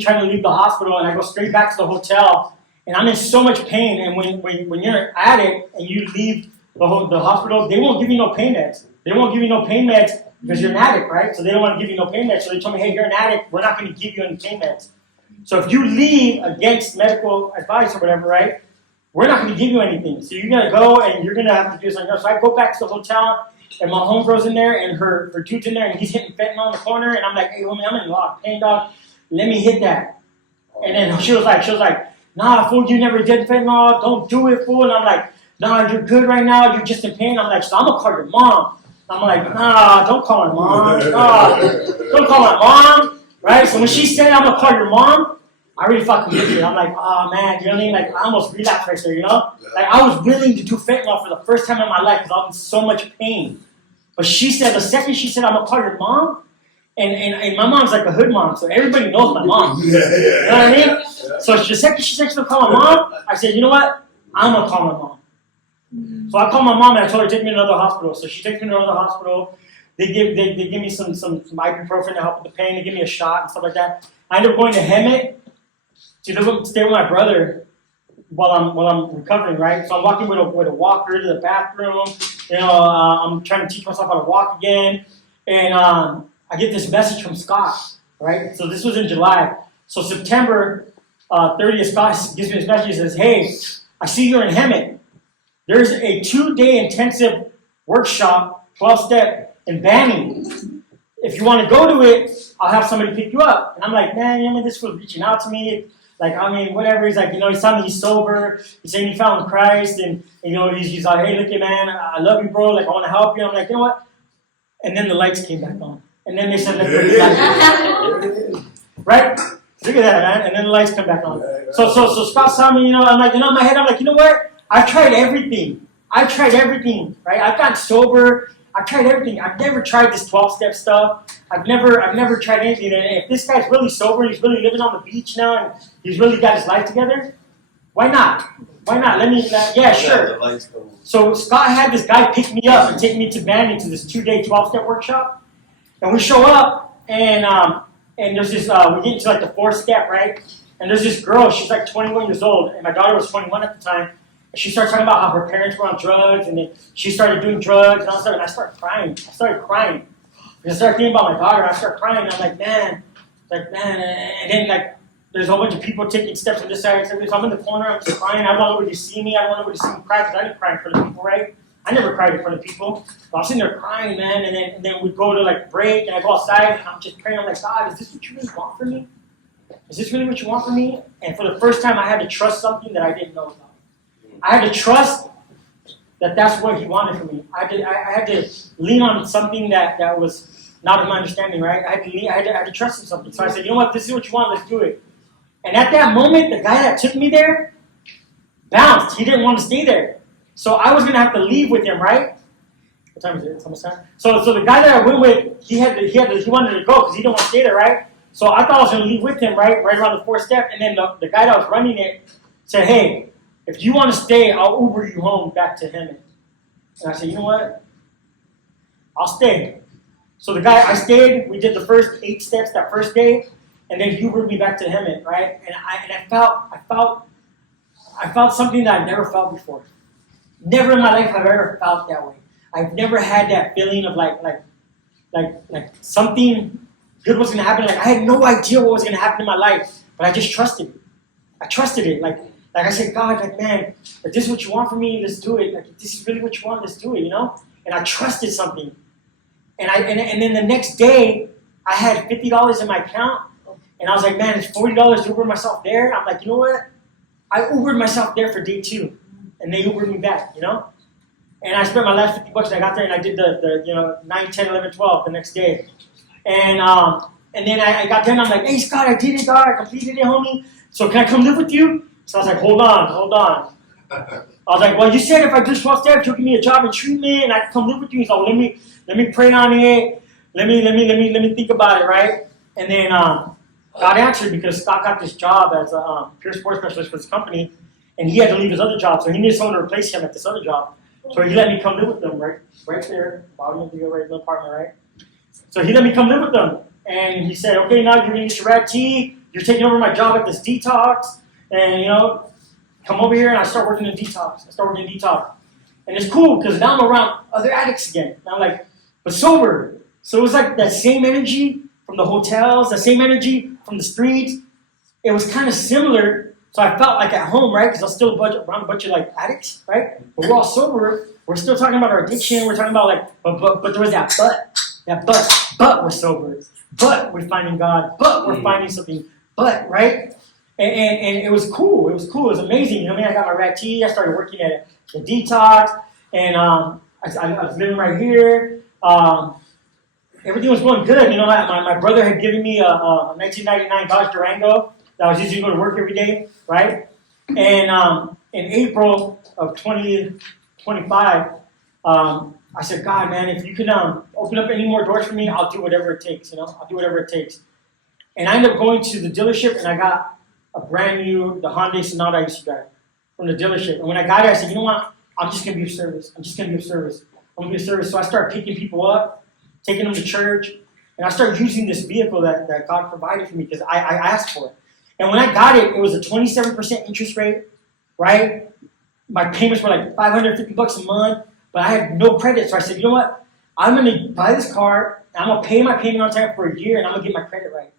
trying to leave the hospital, and I go straight back to the hotel, and I'm in so much pain. And when you're an addict and you leave the hospital, they won't give you no pain meds. They won't give you no pain meds because you're an addict, right? So they don't want to give you no pain meds. So they told me, "Hey, you're an addict. We're not going to give you any pain meds. So if you leave against medical advice or whatever, right, we're not going to give you anything. So you're going to go and you're going to have to do something else." So I go back to the hotel, and my homegirl's in there, and her dude's in there, and he's hitting fentanyl in the corner, and I'm like, "Hey, homie, I'm in a lot of pain, dog. Let me hit that." And then she was like, "Nah, fool, you never did fentanyl. Don't do it, fool." And I'm like, "Nah, you're good right now. You're just in pain." I'm like, "So I'm going to call your mom." I'm like, "Nah, don't call my mom. Nah, don't call my mom." Right? So when she said, "I'm going to call your mom," I really fucking did it. I'm like, "Oh, man," you know what I mean? Like, I almost relapsed right there, Like, I was willing to do fentanyl for the first time in my life because I was in so much pain. But she said, the second she said, "I'm going to call your mom," and my mom's like a hood mom, so everybody knows my mom. You know what I mean? So the second she said she's going to call my mom, I said, "You know what? I'm going to call my mom." So I called my mom and I told her to take me to another hospital. So she takes me to another hospital. They give me some ibuprofen to help with the pain. They give me a shot and stuff like that. I end up going to Hemet to stay with my brother while I'm recovering, right? So I'm walking with a walker to the bathroom. I'm trying to teach myself how to walk again. And I get this message from Scott, right? So this was in July. So September 30th, Scott gives me this message and says, "Hey, I see you're in Hemet. There's a 2-day intensive workshop, 12-step, in Banning. If you want to go to it, I'll have somebody pick you up." And I'm like, "Man, this was reaching out to me. Like, whatever." He's like, he's telling me he's sober. He's saying he found Christ. And he's like, "Hey, look, man, I love you, bro. Like, I want to help you." I'm like, "You know what?" And then the lights came back on. And then they said, right? Look at that, man. And then the lights come back on. So Scott's telling me, I'm like, in my head, I'm like, "You know what? I've tried everything, right? I've gotten sober. I've tried everything. I've never tried this 12-step stuff. I've never tried anything. And if this guy's really sober, he's really living on the beach now, and he's really got his life together, why not? Yeah, sure." So Scott had this guy pick me up and take me to Manny to this 2-day 12-step workshop. And we show up, and there's this, we get into like the 4th step, right? And there's this girl, she's like 21 years old, and my daughter was 21 at the time. She started talking about how her parents were on drugs, and then she started doing drugs, and all that, and I started crying. And I started thinking about my daughter, and I started crying, and I'm like, man, and then like, there's a whole bunch of people taking steps on this side, so I'm in the corner, I'm just crying. I don't want nobody to see me. I don't want nobody to see me cry, because I didn't cry in front of people, right? I never cried in front of people. But I'm sitting there crying, man, and then we go to like break, and I go outside, and I'm just praying. I'm like, "God, is this what you really want for me? Is this really what you want for me?" And for the first time, I had to trust something that I didn't know about. I had to trust that that's what He wanted for me. I had to lean on something that was not in my understanding, right? I had to trust in something. So I said, "You know what? This is what you want. Let's do it." And at that moment, the guy that took me there bounced. He didn't want to stay there. So I was going to have to leave with him, right? What time is it? It's almost time. So the guy that I went with, he wanted to go because he didn't want to stay there, right? So I thought I was going to leave with him, right around the 4th step. And then the guy that was running it said, "Hey, if you want to stay, I'll Uber you home back to him." And I said, "You know what? I'll stay." So I stayed. We did the first 8 steps that first day, and then he Ubered me back to him, right? And I felt something that I've never felt before. Never in my life have I ever felt that way. I've never had that feeling of like like something good was gonna happen. Like I had no idea what was gonna happen in my life, but I just trusted it. I trusted it. Like I said, God, like man, if this is what you want from me, let's do it. Like if this is really what you want, let's do it. You know? And I trusted something. And then the next day, I had $50 in my account, and I was like, man, it's $40 to Uber myself there. I'm like, you know what? I Ubered myself there for day 2, and they Ubered me back, you know? And I spent my last $50 and I got there and I did the 9, 10, 11, 12 the next day. And then I got there and I'm like, hey Scott, I did it, God, I completed it, homie. So can I come live with you? So I was like, hold on. I was like, well, you said if I do 12 steps, you'll give me a job and treatment and I can come live with you. So let me pray on it. Let me think about it, right? And then God answered because Scott got this job as a pure sports specialist for this company, and he had to leave his other job, so he needed someone to replace him at this other job. So he let me come live with them, right there, bottom of the right apartment, right? So he let me come live with them, and he said, okay, now you're gonna get your rat tea. You're taking over my job at this detox, and come over here, and I start working in detox. And it's cool because now I'm around other addicts again. And I'm like, but sober. So it was like that same energy from the hotels, the same energy from the streets. It was kind of similar. So I felt like at home, right? Because I was still around a bunch of like addicts, right? But we're all sober. We're still talking about our addiction. We're talking about like, but there was that but we're sober. But we're finding God. But we're finding something. But, right? And it was cool. It was amazing. You know what I mean? I got my rat tea. I started working at the detox. And I was living right here. Everything was going good. You know, my brother had given me a 1999 Dodge Durango that I was using to go to work every day, right? And in April of 2025, I said, God, man, if you can open up any more doors for me, I'll do whatever it takes, I'll do whatever it takes. And I ended up going to the dealership, and I got a brand new, the Hyundai Sonata I used to drive from the dealership. And when I got it, I said, you know what? I'm just going to be of service. So I started picking people up, taking them to church, and I started using this vehicle that God provided for me because I asked for it. And when I got it, it was a 27% interest rate, right? My payments were like $550 a month, but I had no credit. So I said, you know what? I'm going to buy this car, and I'm going to pay my payment on time for a year, and I'm going to get my credit right.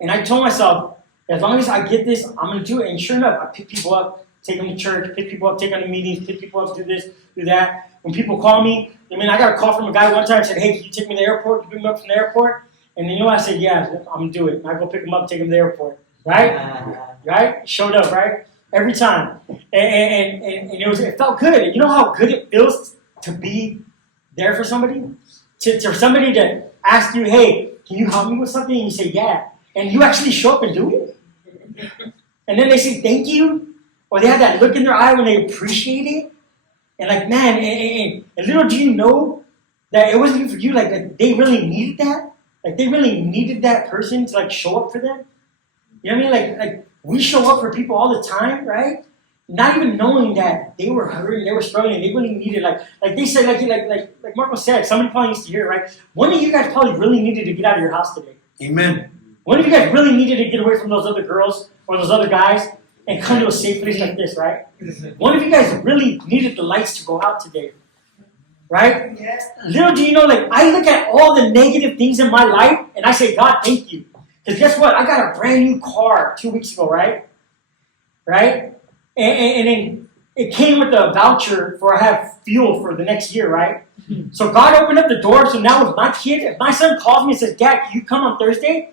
And I told myself, as long as I get this, I'm going to do it. And sure enough, I pick people up, take them to church, pick people up, take them to meetings, pick people up, do this, do that. When people call me, I got a call from a guy one time and said, hey, can you take me to the airport? Can you pick me up from the airport? And I said, yeah, I'm going to do it. And I go pick him up, take him to the airport. Right? Right? Showed up, right? Every time. And it felt good. You know how good it feels to be there for somebody? To somebody to ask you, hey, can you help me with something? And you say, yeah. And you actually show up and do it. And then they say thank you. Or they have that look in their eye when they appreciate it. And like, man, and little do you know that it wasn't even for you. Like they really needed that. Like they really needed that person to like show up for them. You know what I mean? Like we show up for people all the time, right? Not even knowing that they were hurting, they were struggling, they really needed like they said, like Marco said, somebody probably needs to hear it, right? One of you guys probably really needed to get out of your house today. Amen. One of you guys really needed to get away from those other girls or those other guys and come to a safe place like this, right? One of you guys really needed the lights to go out today, right? Yes. Little do you know, like I look at all the negative things in my life and I say, God, thank you. Because guess what? I got a brand new car 2 weeks ago, right? Right? And then it came with a voucher for I have fuel for the next year, right? So God opened up the door. So now with my kid, if my son calls me and says, Dad, can you come on Thursday?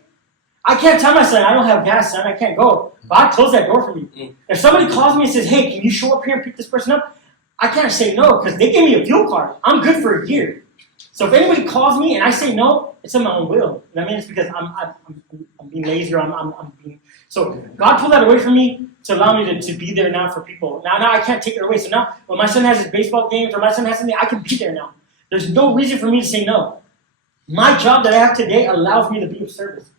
I can't tell my son, I don't have gas, son. I can't go. God closed that door for me. If somebody calls me and says, hey, can you show up here and pick this person up? I can't say no because they gave me a fuel card. I'm good for a year. So if anybody calls me and I say no, it's in my own will. You know what I mean? It's because I'm being lazy or I'm being... So God pulled that away from me to allow me to be there now for people. Now I can't take it away. So now when my son has his baseball games or my son has something, I can be there now. There's no reason for me to say no. My job that I have today allows me to be of service.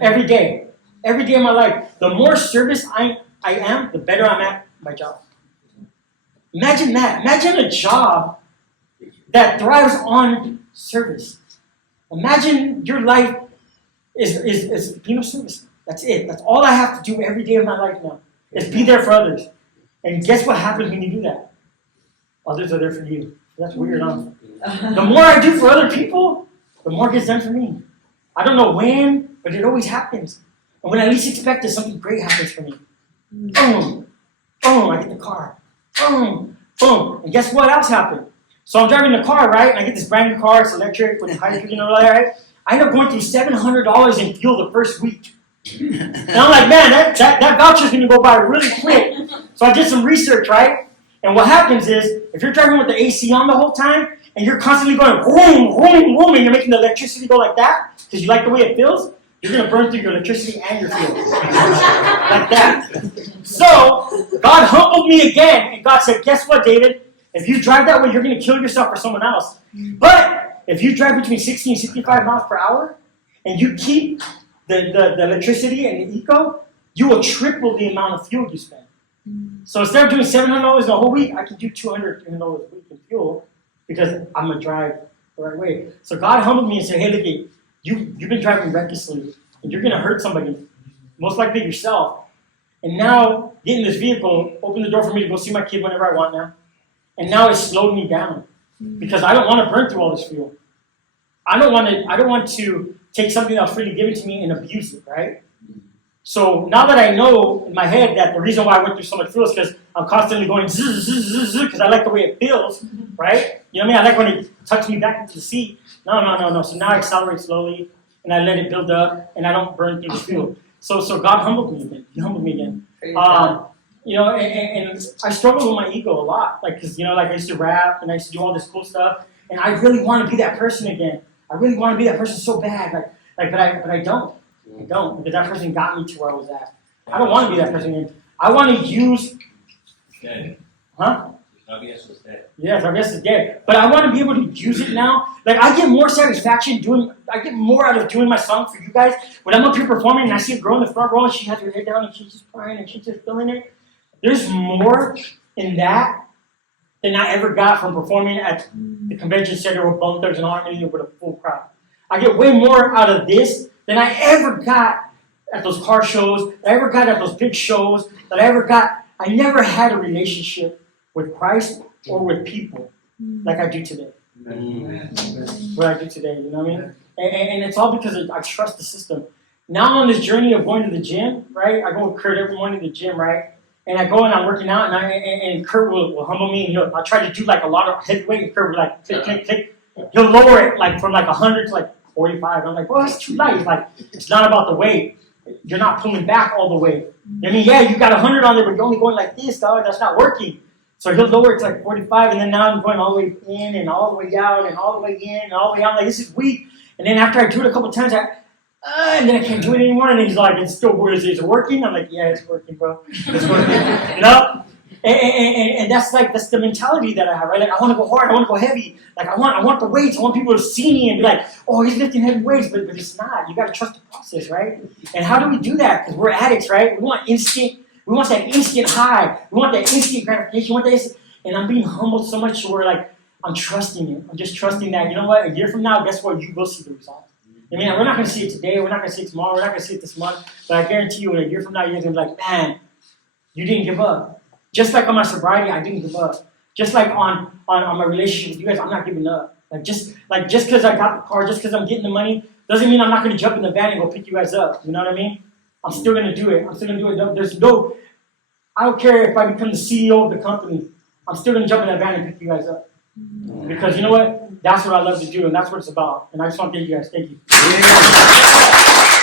Every day of my life. The more service I am, the better I'm at my job. Imagine that. Imagine a job that thrives on service. Imagine your life is being of service. That's it. That's all I have to do every day of my life now, is be there for others. And guess what happens when you do that? Others are there for you. That's weird, huh? The more I do for other people, the more gets done for me. I don't know when, but it always happens. And when I least expect it, something great happens for me. Boom, boom, I get the car. Boom, boom. And guess what else happened? So I'm driving the car, right? And I get this brand new car, it's electric with hydrogen and all that, right? I end up going through $700 in fuel the first week. And I'm like, man, that voucher's gonna go by really quick. So I did some research, right? And what happens is, if you're driving with the AC on the whole time, and you're constantly going boom, boom, boom, and you're making the electricity go like that, because you like the way it feels, you're gonna burn through your electricity and your fuel. Like that. So, God humbled me again, and God said, guess what, David? If you drive that way, you're gonna kill yourself or someone else. But, if you drive between 60 and 65 miles per hour, and you keep the electricity and the eco, you will triple the amount of fuel you spend. So instead of doing $700 the whole week, I can do $200, $300 a week in fuel because I'm gonna drive the right way. So God humbled me and said, hey, look, you've been driving recklessly and you're gonna hurt somebody, most likely yourself. And now get in this vehicle, open the door for me to go see my kid whenever I want now. And now it's slowed me down because I don't want to burn through all this fuel. I don't want to take something that was freely given to me and abuse it, right? So now that I know in my head that the reason why I went through so much fuel is because I'm constantly going zzz, zzz, zzz, zzz, because I like the way it feels, right? You know what I mean? I like when it tucks me back into the seat. No. So now I accelerate slowly and I let it build up and I don't burn through the fuel. So God humbled me again. He humbled me again. You know, and I struggle with my ego a lot. Like, cause you know, like I used to rap and I used to do all this cool stuff, and I really want to be that person again. I really want to be that person so bad, but I don't. I don't, because that person got me to where I was at. I don't want to be that person again. I want to use. Dead. Huh? Travieso is dead. Yeah, Travieso is dead. But I want to be able to use it now. Like I get more satisfaction I get more out of doing my song for you guys when I'm up here performing and I see a girl in the front row and she has her head down and she's just crying and she's just feeling it. There's more in that than I ever got from performing at the convention center with Bone Thugs and Harmony with a full crowd. I get way more out of this than I ever got at those car shows, that I ever got at those big shows, that I ever got. I never had a relationship with Christ or with people like I do today. What I do today, you know what I mean? And it's all because I trust the system. Now I'm on this journey of going to the gym, right? I go with Kurt every morning to the gym, right? And I go and I'm working out, and Kurt will humble me, and I'll try to do like a lot of heavyweight, and Kurt will like click, click, click. He'll lower it like from like 100 to like 45. I'm like, well, that's too light. It's like, it's not about the weight. You're not pulling back all the way. I mean, yeah, you got 100 on there, but you're only going like this, dog. That's not working. So he'll lower it to like 45, and then now I'm going all the way in and all the way out and all the way in and all the way out. Like, this is weak. And then after I do it a couple times, and then I can't do it anymore. And then he's like, it's still is it working? I'm like, yeah, it's working, bro. It's working. You know? And that's the mentality that I have, right? Like, I want to go hard, I want to go heavy. Like, I want the weights. I want people to see me and be like, oh, he's lifting heavy weights, but it's not. You got to trust the process, right? And how do we do that? Because we're addicts, right? We want that instant high. We want that instant gratification. We want that instant. And I'm being humbled so much where, like, I'm trusting it. I'm just trusting that, you know what? A year from now, guess what? You will see the results. I mean, we're not going to see it today. We're not going to see it tomorrow. We're not going to see it this month. But I guarantee you, in a year from now, you're going to be like, man, you didn't give up. Just like on my sobriety, I didn't give up. Just like on my relationship with you guys, I'm not giving up. Just because I got the car, just because I'm getting the money, doesn't mean I'm not going to jump in the van and go pick you guys up. You know what I mean? I'm still going to do it. I'm still going to do it. I don't care if I become the CEO of the company. I'm still going to jump in that van and pick you guys up. Because you know what? That's what I love to do, and that's what it's about. And I just want to thank you guys. Thank you. Yeah.